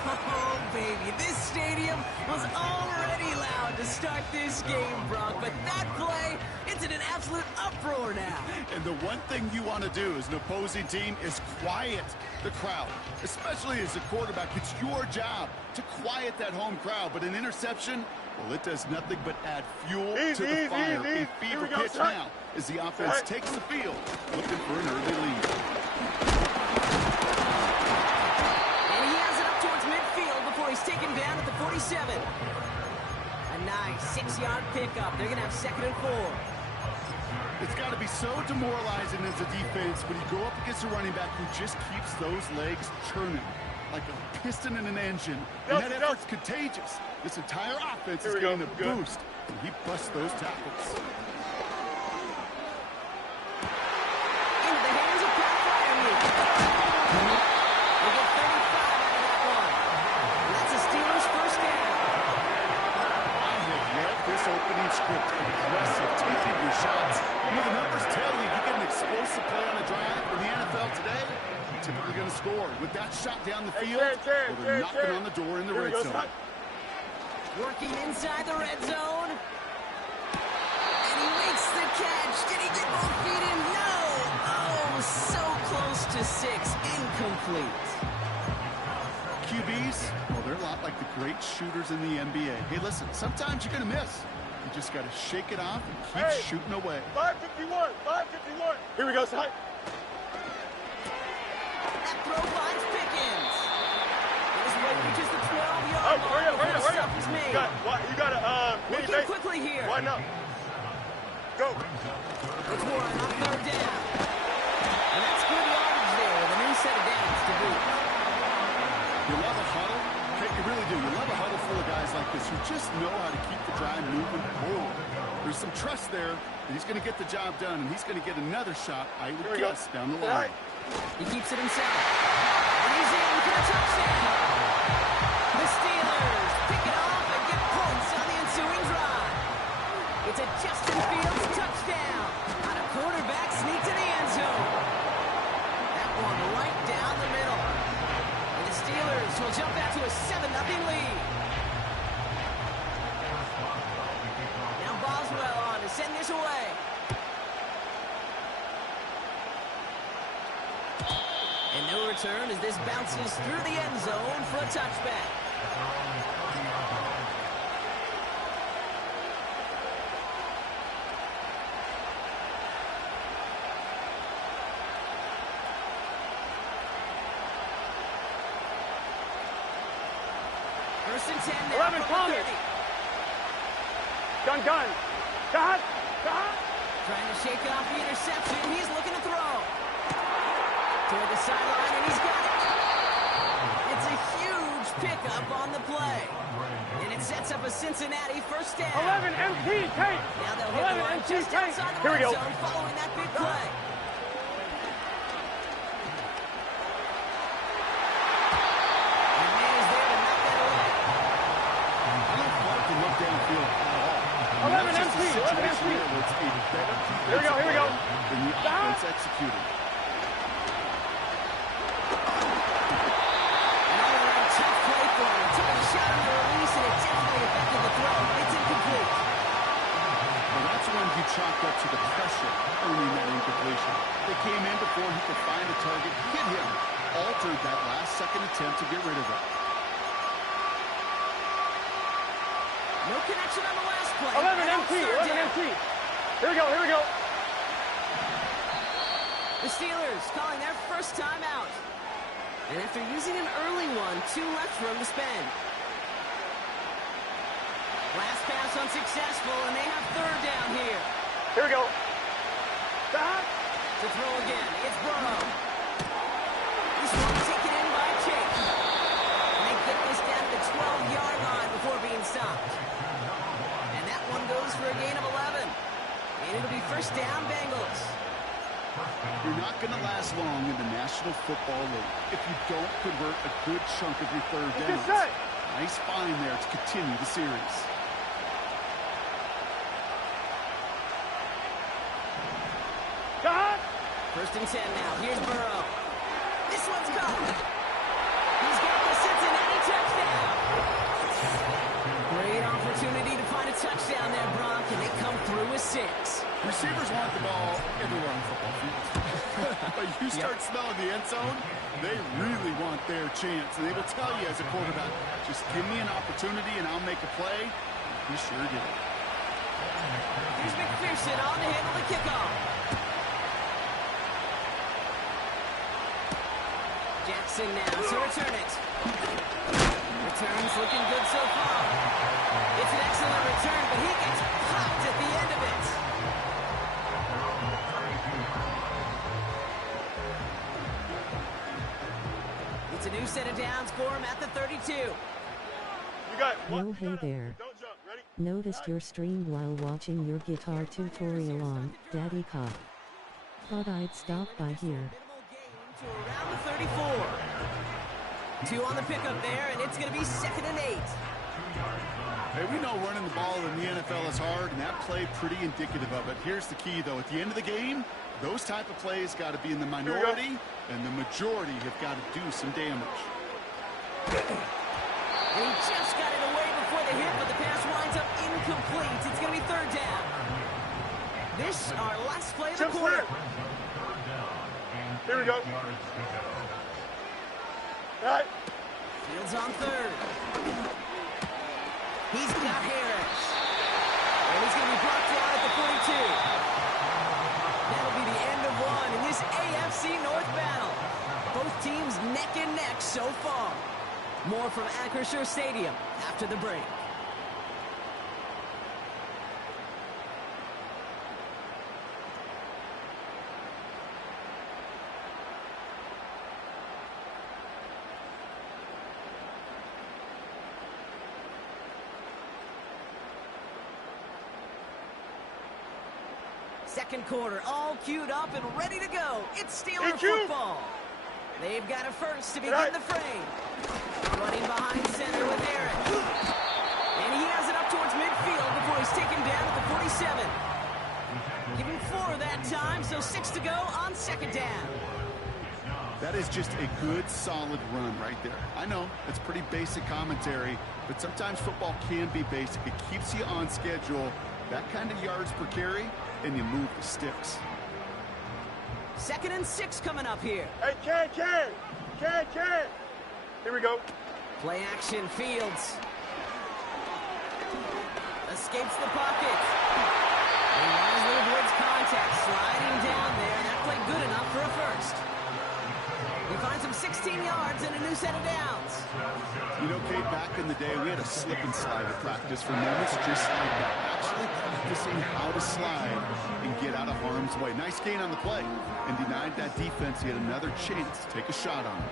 Oh, baby. This stadium was already loud to start this game, Brock. But that play, it's in an absolute uproar now. And the one thing you want to do as an opposing team is quiet the crowd, especially as a quarterback. It's your job to quiet that home crowd. But an interception, well, it does nothing but add fuel to the fire. A fever pitch now as the offense takes the field, looking for an early lead. And he has it up towards midfield before he's taken down at the 47. A nice 6-yard pickup. They're going to have 2nd and 4. It's got to be so demoralizing as a defense when you go up against a running back who just keeps those legs churning like a piston in an engine. And that effort's contagious. This entire offense is getting a boost, and he busts those tackles. Into the hands of Pat Fryermuth. They get 30 to score. With that shot down the field, they're knocking on the door in the red zone. Working inside the red zone. And he makes the catch. Did he get both feet in? No! Oh, so close to 6. Incomplete. QBs, well, they're a lot like the great shooters in the NBA. Hey, listen, sometimes you're going to miss. You just got to shake it off and keep shooting away. 551, 551. Here we go, Sy. That throw finds Pickens. This way reaches the 12-yard line. Hurry up. Is made. You got to, Working quickly here. Why not? Go. It's Warren on third down. And that's good yardage there with a new set of downs to boot. You love a huddle? Okay, you really do. You love a huddle full of guys like this who just know how to keep the drive moving forward. There's some trust there that he's going to get the job done, and he's going to get another shot, I would guess, down the line. He keeps it himself. And he's in for a touchdown. The Steelers pick it off and get points on the ensuing drive. It's a Justin Fields touchdown on a quarterback sneak to the end zone. That one right down the middle. And the Steelers will jump out to a 7-0 lead. Now Boswell on to send this away. And no return as this bounces through the end zone for a touchback. First and 10 now. 11 Thomas. Gun. Got. Trying to shake off the interception. He's looking to throw. Toward the sideline, and he's got it. It's a huge pickup on the play. And it sets up a Cincinnati first down. 11 MP tape. Now they'll hit the line just outside the red zone following that big play. And May is there to knock that away. I don't want to look downfield at all. 11 MP. Here we go. Than the offense executed. Shot on the release, and it definitely affected the throw. It's incomplete. Well, that's when he chalked up to the pressure, earning that incompletion. They came in before he could find a target, hit him, altered that last-second attempt to get rid of it. No connection on the last play. 11 MP. Here we go. The Steelers calling their first time out. And after using an early one, 2 left for him to spend. Last pass unsuccessful, and they have third down here. Here we go. To throw again, it's Burrow. This one taken in by Chase. And they get this down to the 12-yard line before being stopped. And that one goes for a gain of 11. And it'll be first down, Bengals. You're not going to last long in the National Football League if you don't convert a good chunk of your third downs. Nice find there to continue the series. First and 10 now. Here's Burrow. This one's caught. He's got the Cincinnati touchdown. Great opportunity to find a touchdown there, Brock, and they come through with 6. Receivers want the ball everywhere on the football field. But you start smelling the end zone, they really want their chance. And they will tell you as a quarterback, just give me an opportunity and I'll make a play. He sure did. Here's McPherson on to handle the kickoff. Jackson now to return it. Return's looking good so far. It's an excellent return, but he gets popped at the end of it. It's a new set of downs for him at the 32. You got one. Yo, hey there. Don't jump. Ready? Noticed your stream while watching your guitar tutorial on Daddy Cop. Thought I'd stop by here. To around the 34. 2 on the pickup there, and it's going to be 2nd and 8. Hey, we know running the ball in the NFL is hard, and that play pretty indicative of it. Here's the key, though. At the end of the game, those type of plays got to be in the minority, and the majority have got to do some damage. And he just got it away before the hit, but the pass winds up incomplete. It's going to be third down. This, our last play of the quarter. Here we go. All right. Fields on third. He's got Harris. And he's going to be brought down at the 42. That'll be the end of one in this AFC North battle. Both teams neck and neck so far. More from Acrisure Stadium after the break. Second quarter, all queued up and ready to go. It's Steeler football. They've got a first to begin the frame. Running behind center with Aaron. And he has it up towards midfield before he's taken down at the 47. Give him 4 that time, so 6 to go on second down. That is just a good, solid run right there. I know, it's pretty basic commentary, but sometimes football can be basic. It keeps you on schedule. That kind of yards per carry, and you move the sticks. 2nd and 6 coming up here. Hey, Ken. Here we go. Play action, Fields. Escapes the pocket. He wisely avoids contact, sliding down there, and that played good enough for a first. He finds him 16 yards and a new set of downs. You know, Kate, back in the day, we had a slip and slide at practice for moments just like that. Actually practicing how to slide and get out of harm's way. Nice gain on the play. And denied that defense. He had another chance to take a shot on it.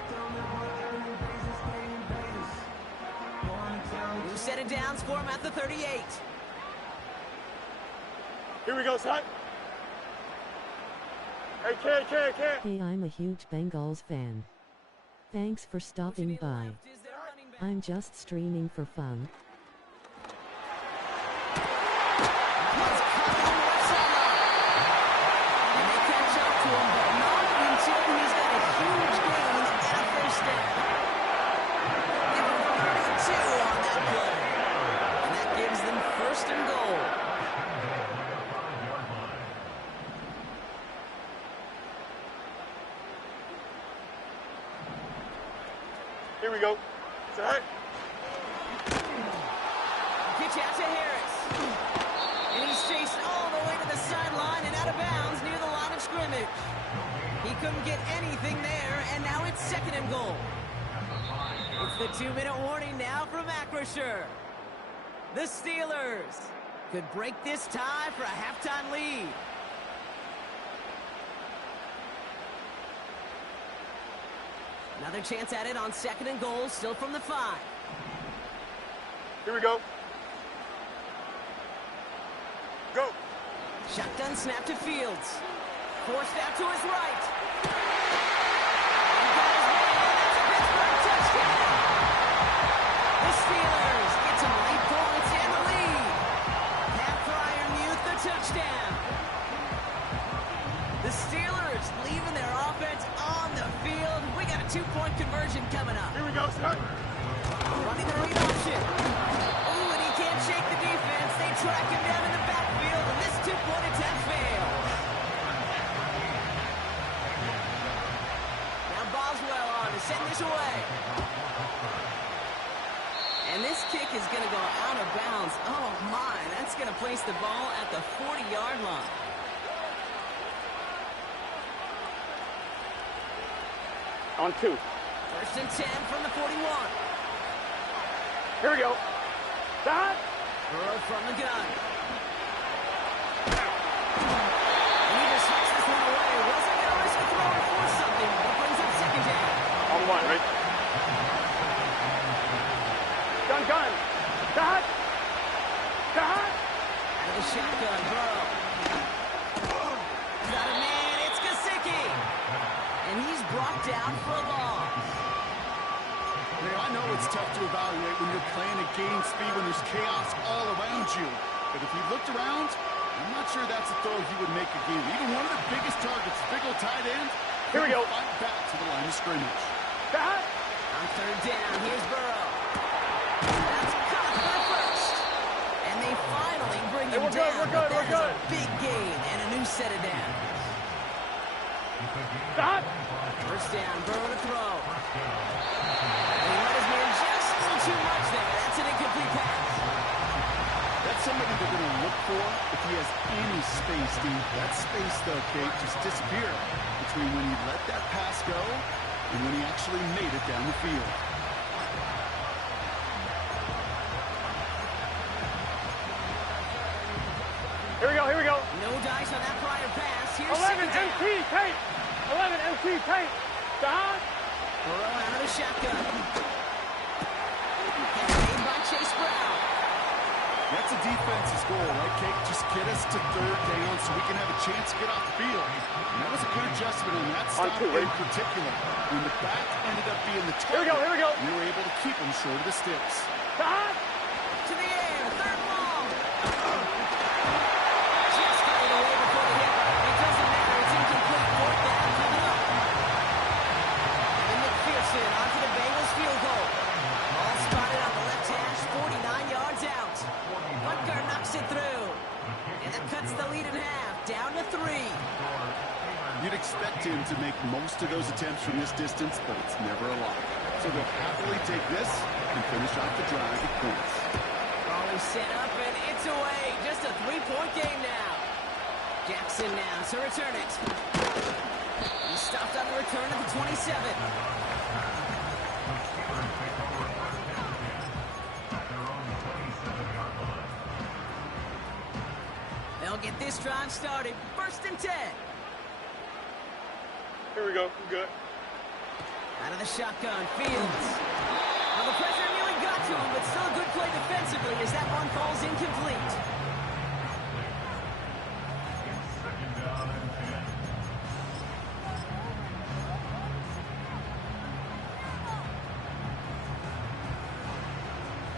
New set of downs for him at the 38. Here we go, son. Hey, Ken. Hey, I'm a huge Bengals fan. Thanks for stopping by. I'm just streaming for fun. And they catch up to him, but not until he's got a huge gain and a first down. Give him 32 on that play. And that gives them first and goal. Here we go. Son. Pitch out to Harris. And he's chased all the way to the sideline and out of bounds near the line of scrimmage. He couldn't get anything there, and now it's 2nd and goal. It's the 2-minute warning now from Acrisure. The Steelers could break this tie for a halftime lead. Another chance at it on 2nd and goal, still from the 5. Here we go. Go. Shotgun snap to Fields. Forced out to his right. And got his man. That's a Pittsburgh touchdown. The Steelers get some late points and the lead. Pat Fryermuth the touchdown. The Steelers leaving their offense on the field. We got a 2-point conversion coming up. Here we go, son. Running the read option. Ooh, and he can't shake the defense. They track him down in the backfield, and this 2-point attempt fails. Now Boswell on to send this away. And this kick is going to go out of bounds. Oh, my. That's going to place the ball at the 40-yard line. On 2. 1st and 10 from the 41. Here we go. Son. Burrow from the gun. And he just hooks this one away. Wasn't going to risk a throw or force something, but brings up 2nd down. On 1, right? Gun. Son. Out of the shotgun, Burrow. Got a man, it's Gesicki. And he's brought down for a loss. Hey, I know it's tough to evaluate when you're playing at game speed, when there's chaos all around you. But if he looked around, I'm not sure that's a throw he would make again. Even one of the biggest targets, big old tight end, here we go. Fight back to the line of scrimmage. On third down, here's Burrow. That's caught for the first. And they finally bring him down. We're good. A big gain and a new set of downs. Stop. First down, Burrow to throw. He let his man just a little too much there. That's an incomplete pass. That's somebody they're going to look for if he has any space, Steve. That space, though, Kate, just disappeared between when he let that pass go and when he actually made it down the field. Here we go. No dice on that prior pass. Here's 11 second down. MT tape. 11 MT tape. Stop. Burrow out of the shotgun. And made by Chase Brown. That's a defense's goal, right, Kate? Just get us to third down so we can have a chance to get off the field. And that was a good adjustment on that stop in particular. When the back ended up being the target, here we go. We were able to keep him short of the sticks. Stop. To the air. Third long. Just got it away before the hit. It doesn't matter. It's incomplete. Fourth down coming up. And McPherson onto the Bengals field goal. Ball spotted on the left hash, 49 yards out. Butker knocks it through. And that cuts the lead in half, down to 3. You'd expect him to make most of those attempts from this distance, but it's never a lot. So they'll happily take this and finish off the drive with points. Ball is set up, and it's away. Just a 3-point game now. Jackson now to return it. He stopped on the return at the 27. They'll get this drive started. 1st and 10. Here we go. We're good. Out of the shotgun, Fields. Well, the pressure nearly got to him, but still a good play defensively as that one falls incomplete.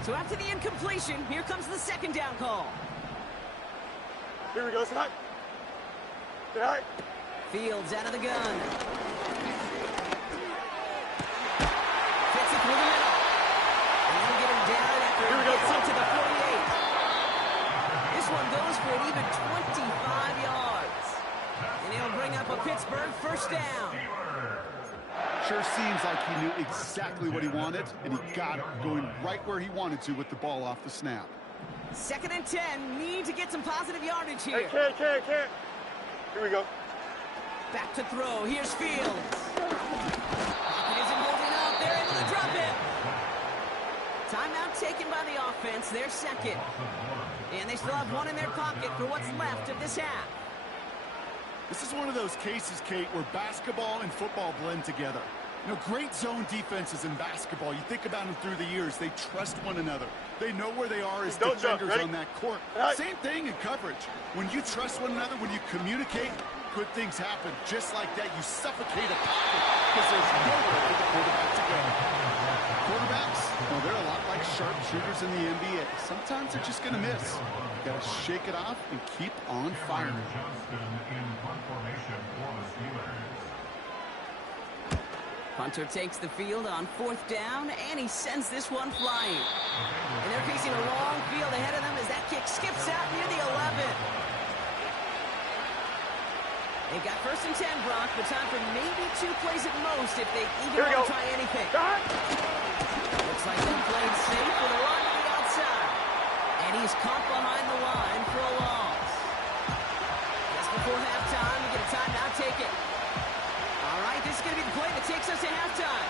So after the incompletion, here comes the 2nd down call. Here we go. Stop. Stop. Fields out of the gun. Gets it through the middle. And they'll get him down after he gets it to the 48. This one goes for an even 25 yards. And he'll bring up a Pittsburgh 1st down. Sure seems like he knew exactly what he wanted, and he got it going right where he wanted to with the ball off the snap. 2nd and 10. Need to get some positive yardage here. Can't. Here we go. Back to throw. Here's Fields. Pocket isn't holding up. They're able to drop it. Timeout taken by the offense. Their 2nd. And they still have one in their pocket for what's left of this half. This is one of those cases, Kate, where basketball and football blend together. You know, great zone defenses in basketball. You think about them through the years. They trust one another. They know where they are as defenders on that court. Same thing in coverage. When you trust one another, when you communicate, good things happen. Just like that, you suffocate a pocket because there's nowhere for the quarterback to go. Quarterbacks, well, they're a lot like sharpshooters in the NBA. Sometimes they're just going to miss. You got to shake it off and keep on firing. Hunter takes the field on 4th down, and he sends this one flying. And they're facing a long field ahead of them as that kick skips out near the 11. They've got 1st and 10, Brock, but time for maybe 2 plays at most if they even want to try anything. Looks like they played safe with a run to the outside. And he's caught behind the line for a loss. Just before halftime, we get a timeout, take it. All right, this is going to be the play that takes us to halftime.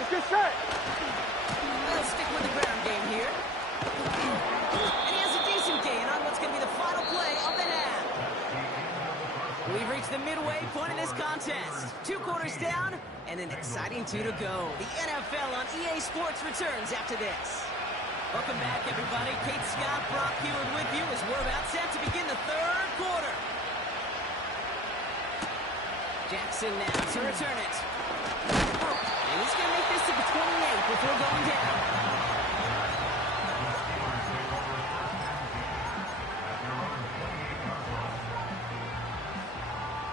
Let's get set. They'll stick with the ground game here. And he has a decent gain on what's going to be the final play of the half. We've reached the midway point of this contest. 2 quarters down and an exciting 2 to go. The NFL on EA Sports returns after this. Welcome back, everybody. Kate Scott, Brock Heward with you as we're about set to begin the 3rd quarter. Jackson now to return it. And He's going to make this to the 28 before going down.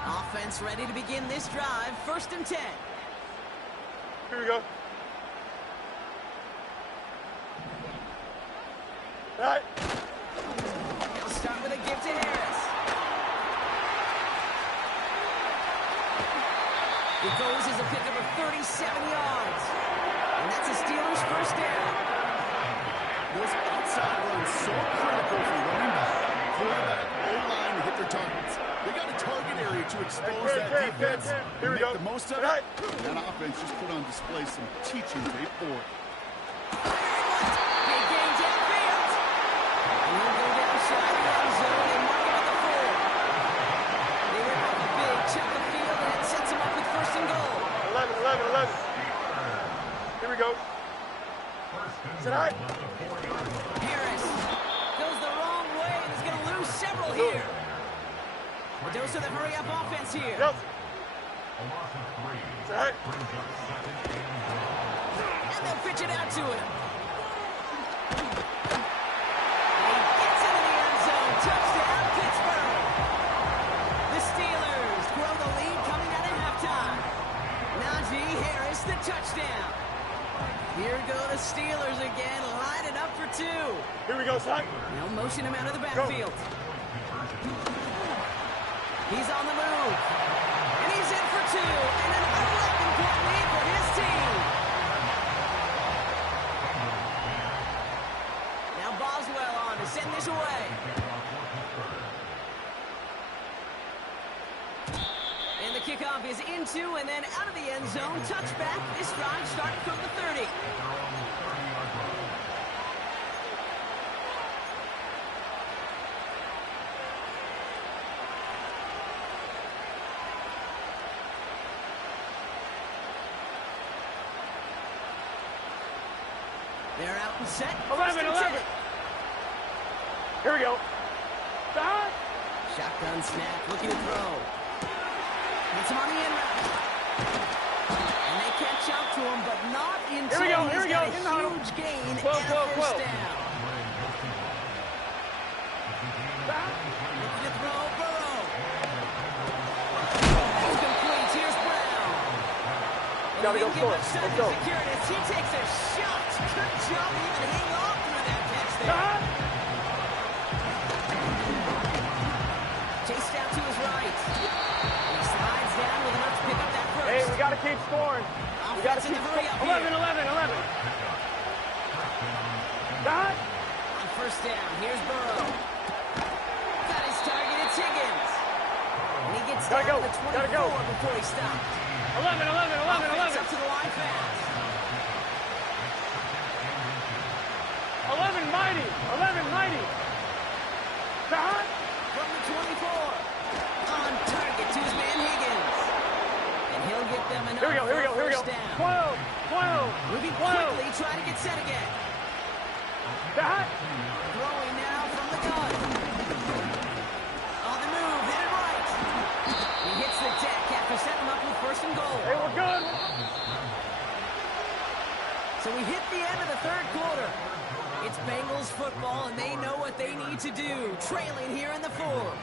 Offense ready to begin this drive. 1st and 10. Here we go. All right. They'll start with a give to Harris. It goes as a pickup of 37 yards. And that's a Steelers first down. Those outside runs so critical for running back. Quarterback, O-line to hit their targets. They got a target area to expose that defense. Here we Make go. the most of it. That offense just put on display some teaching tape for it. Big gain downfield. And he'll go down shy of the end zone and mark it at the 4. They rip off a big chunk of field and it sets him up with 1st and goal. 11. Here we go. Sit high. Harris goes the wrong way and is going to lose several here. But those are the hurry-up offense here. Yep. Sit high. And they'll pitch it out to him. And he gets into the end zone. Touchdown, Pittsburgh. The Steelers grow the lead coming out of halftime. Najee Harris, the touchdown. Here go the Steelers again, lining up for 2. Here we go, son. They'll motion him out of the backfield. He's on the move. And he's in for 2. And an 11-point lead for his team. Now Boswell on to send this away. And the kickoff is into and then out of the end zone. Touchback. This drive starts from the 30. They're out and set. 11. Here we go. Stop. Shotgun snap, looking to throw. Gets him on the end route. And they catch up to him, but not in time. Here we go. He's got a huge gain and a first down. Looking to throw, Burrow. It's complete. Here's Brown. Gotta go for it. Let's go. He takes a shot. Good job even hanging on through that catch there. Chased out to his right. And he slides down with enough to pick up that first. Hey, we got to keep scoring. We got to keep scoring. 11. Dot. On 1st down, here's Burrow. Got his target, it's Higgins. And he gets down to the 24 before he stops. 11. Offense up to the line fast. 11 mighty. Dot. From the 24. On target to his man Higgins. And he'll get them enough Here we go. first down. 12. Moving quickly, trying to get set again. Dot. Throwing now from the gun. On the move, hit it right. He hits the deck after setting up with 1st and goal. Hey, we're good. So we hit the end of the 3rd quarter. It's Bengals football, and they know what they need to do, trailing here in the 4th.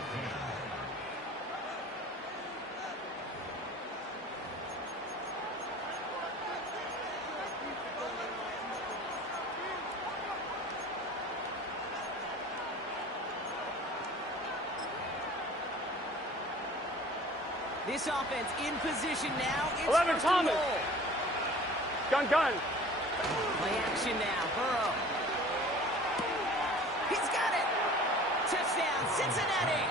This offense in position now. It's 11, 1st and Thomas. goal. Gun. Play action now. Burrow. He's got it. Touchdown, Cincinnati.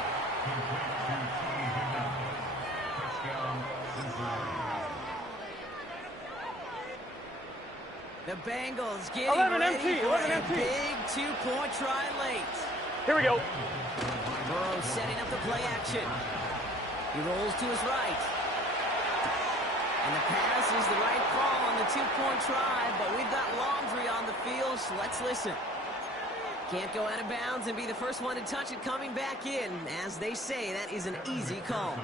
The Bengals getting 11 ready empty, for 11 a empty. big 2-point try late. Here we go. Burrow setting up the play action. He rolls to his right. And the pass is the right call on the 2-point try, but we've got laundry on the field, so let's listen. Can't go out of bounds and be the first one to touch it coming back in. As they say, that is an easy call.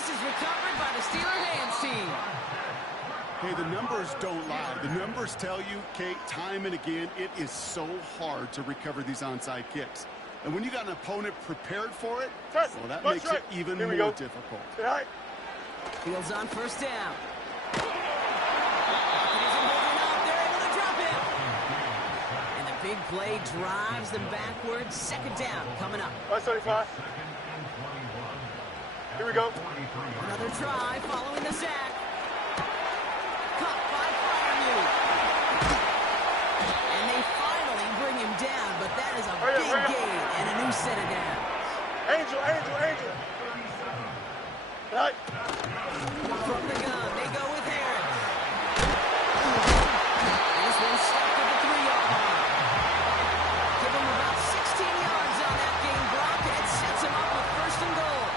This is recovered by the Steeler hands team. Hey, the numbers don't lie. The numbers tell you, Kate, time and again, it is so hard to recover these onside kicks. And when you got an opponent prepared for it, well, that makes it even more difficult. Fields on first down. It isn't holding up. They're able to drop it. And the big play drives them backwards. Second down coming up. 175. Here we go. Another try following the sack. Caught by Fryermuth. And they finally bring him down, but that is a big gain and a new set of downs. Angel. Right. From the gun, they go with Harris. And this one's stopped at the 3-yard line. Give him about 16 yards on that game block, and it sets him up with first and goal.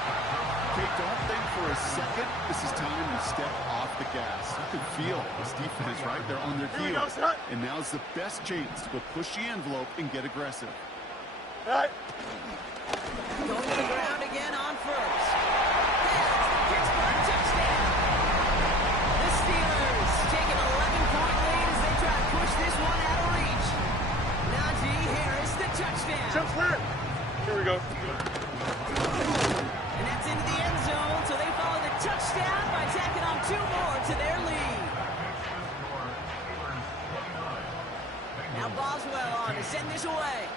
Kate, don't think for a second this is time to step off the gas. You can feel this defense right there on their heels. And now's the best chance to push the envelope and get aggressive. Right. Going to the ground again on first. Pittsburgh touchdown. The Steelers take an 11-point lead as they try to push this one out of reach. Najee Harris, the touchdown. Here we go. And that's into the end zone, so they follow the touchdown by tacking on 2 more to their lead. Now Boswell on to send this away.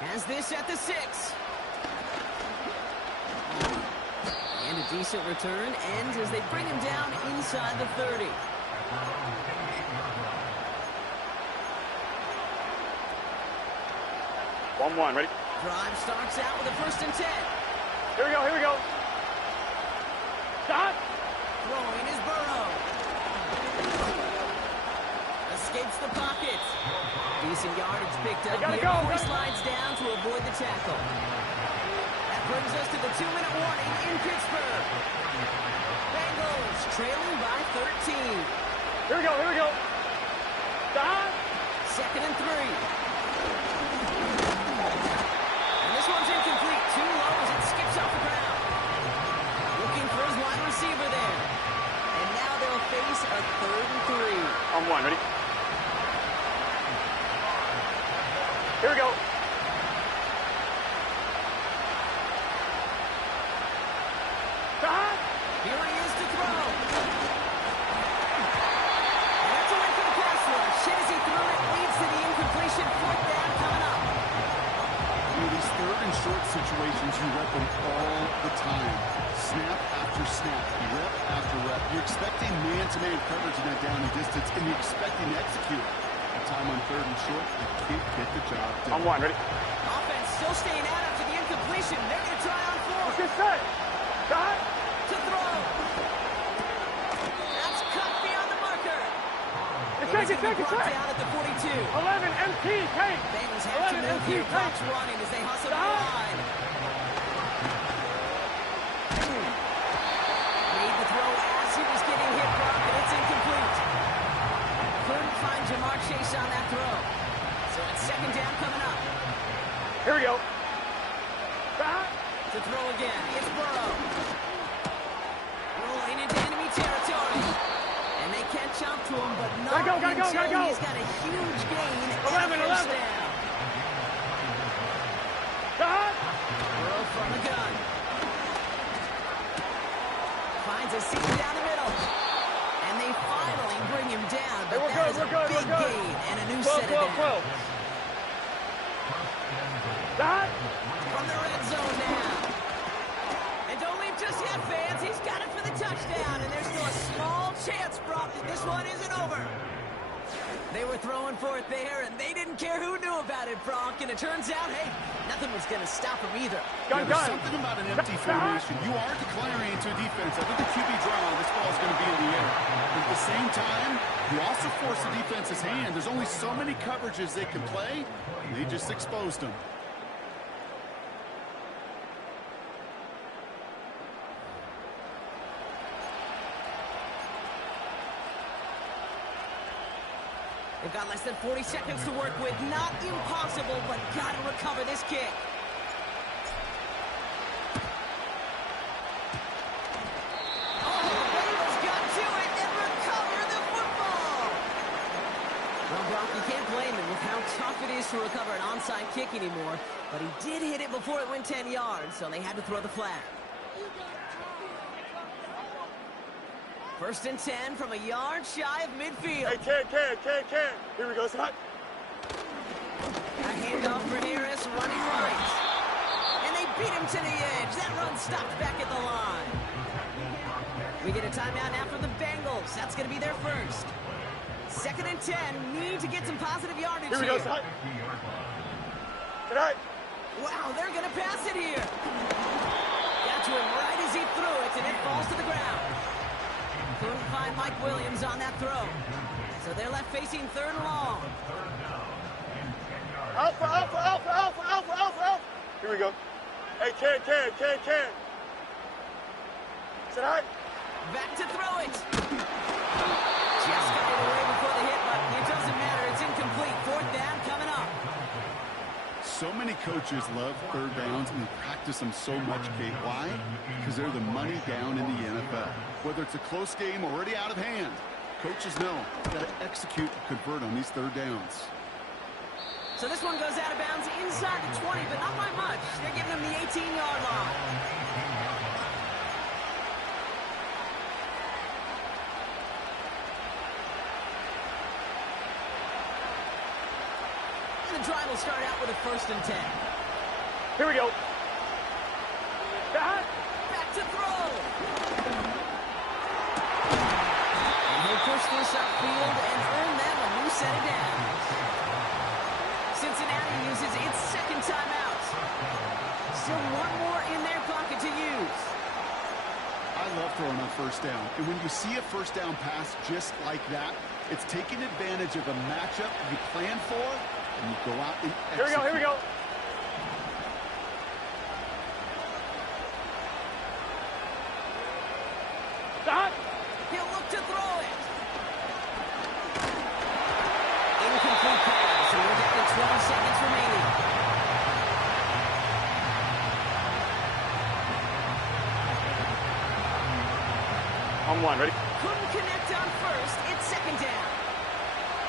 Has this at the 6. And a decent return ends as they bring him down inside the 30. 1-1, ready? Drive starts out with a 1st and 10. Here we go. Stop. Throwing is Burrow. Escapes the pocket. Decent yardage picked up here before he slides down to avoid the tackle. That brings us to the 2-minute warning in Pittsburgh. Bengals trailing by 13. Here we go. Stop. 2nd and 3. And this one's incomplete. Too low as it skips off the ground. Looking for his wide receiver there. And now they'll face a 3rd and 3. On 1, ready? Here we go. Stop. Here he is to throw. And that's away from the pass rush. Hit as he threw it. Leads to the incompletion. 4th down coming up. These 3rd and short situations, you rep them all the time. Snap after snap, rep after rep. You're expecting man-to-man coverage in that down and distance, and you're expecting to execute. The time on 3rd and short, you can't get the job done. On 1, ready? Offense still staying out after the incompletion. They're going to try on 4th. Let's get set. Stop. To throw. That's cut beyond the marker. It's brought down at the 42. 11 MT, Kate. Bengals have to move here. Clock's running as they hustle to the line. Made the throw as he was getting hit, Brock, and it's incomplete. Couldn't find Jamar Chase on that throw. So it's 2nd down coming up. Here we go. Stop. To throw again. It's Burrow. Rolling into enemy territory. And they catch up to him, but not until he's got a huge gain. 11. Down. Stop. Burrow from the gun. Finds a seam down the middle. And they finally bring him down, but that is a big gain and a new set of downs. Stop. From the red zone now. And don't leave just yet, fans. He's got it for the touchdown, and there's still a small chance, Brock, that this one isn't over. They were throwing for it there, and they didn't care who knew about it, Brock. And it turns out, hey, nothing was going to stop him either. There's something about an empty formation. You are declaring into a defense. I think the QB draw, this ball is going to be in the air. But at the same time, you also force the defense's hand. There's only so many coverages they can play, and they just exposed them. They've got less than 40 seconds to work with. Not impossible, but got to recover this kick. Well, Brock, you can't blame him with how tough it is to recover an onside kick anymore. But he did hit it before it went 10 yards, so they had to throw the flag. 1st and 10 from a yard shy of midfield. Hey, Ken. Here we go, son. A handoff for Harris, running right. And they beat him to the edge. That run stopped back at the line. We get a timeout now for the Bengals. That's going to be their first. 2nd and 10. Need to get some positive yardage here. Here we go, son. Good night. Wow, they're going to pass it here. Got to him right as he threw it, and it falls to the ground. Couldn't find Mike Williams on that throw. So they're left facing 3rd and long. Alpha. Here we go. Hey, Ken. Sit high. Back to throw it. Just got it away before the hit, but it doesn't matter. It's incomplete. 4th down coming up. So many coaches love 3rd downs and they practice them so much, Kate. Why? Because they're the money down in the NFL. Whether it's a close game or already out of hand, coaches know got to execute and convert on these 3rd downs. So this one goes out of bounds inside the 20, but not by much. They're giving him the 18-yard line. And the drive will start out with a 1st and 10. Here we go. Back to throw. And he'll push this upfield and earn them a new set of downs. Cincinnati uses its 2nd timeout. Still one more in their pocket to use. I love throwing on 1st down. And when you see a 1st down pass just like that, it's taking advantage of a matchup you plan for, and you go out and execute. Here we go. Stop. He'll look to throw it. Incomplete pass, and we're down to 12 seconds remaining. On 1, ready? Couldn't connect on 1st. It's 2nd down.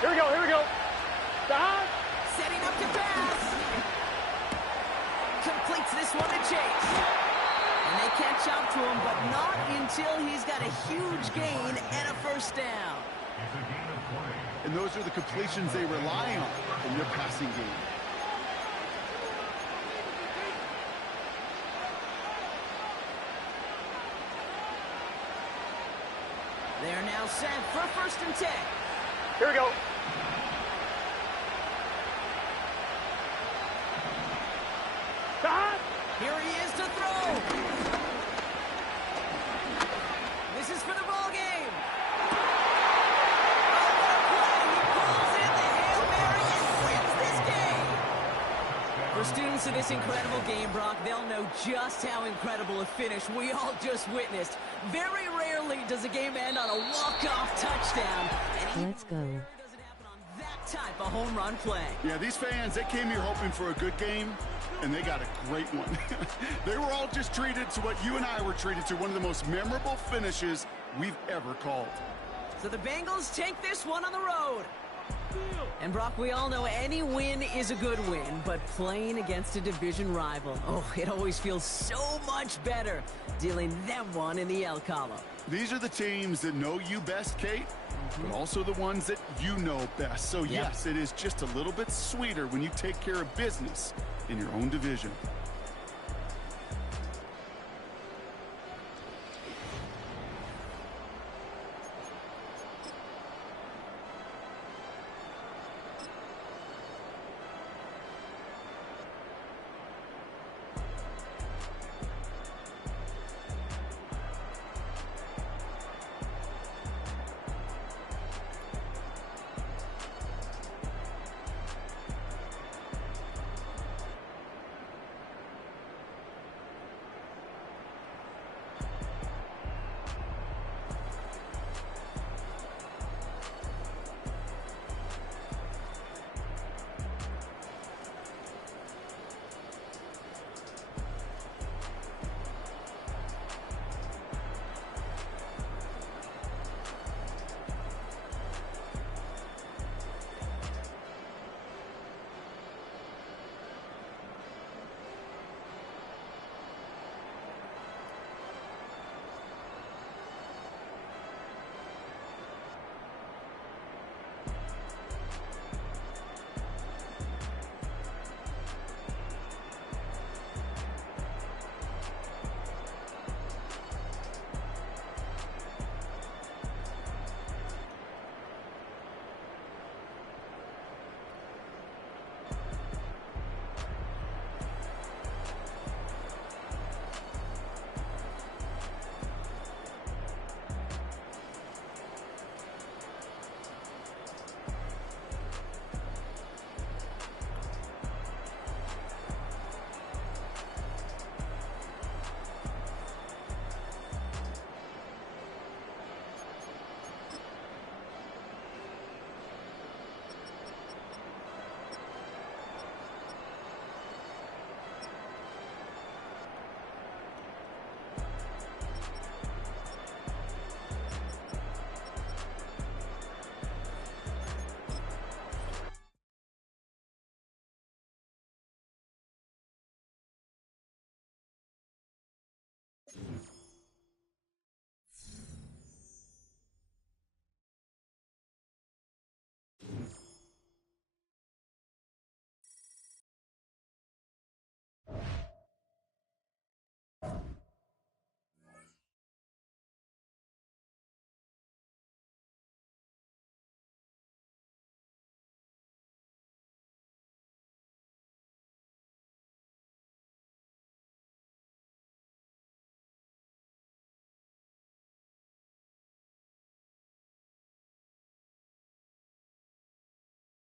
Here we go. Stop. Setting up to pass. Completes this one to Chase. And they catch up to him, but not until he's got a huge gain and a 1st down. And those are the completions they rely on in their passing game. They're now set for 1st and 10. Here we go. Stop. Here he is to throw. This is for the ball game. Oh, what a play. He pulls in the Hail Mary and wins this game. For students of this incredible game, Brock, they'll know just how incredible a finish we all just witnessed. Very rarely does a game end on a walk-off touchdown. And Let's go. doesn't happen on that type of home run play. Yeah, these fans, they came here hoping for a good game, and they got a great one. They were all just treated to what you and I were treated to, one of the most memorable finishes we've ever called. So the Bengals take this one on the road. And Brock, we all know any win is a good win, but playing against a division rival, oh, it always feels so much better dealing them one in the L column. These are the teams that know you best, Kate, but also the ones that you know best. So yes, it is just a little bit sweeter when you take care of business in your own division.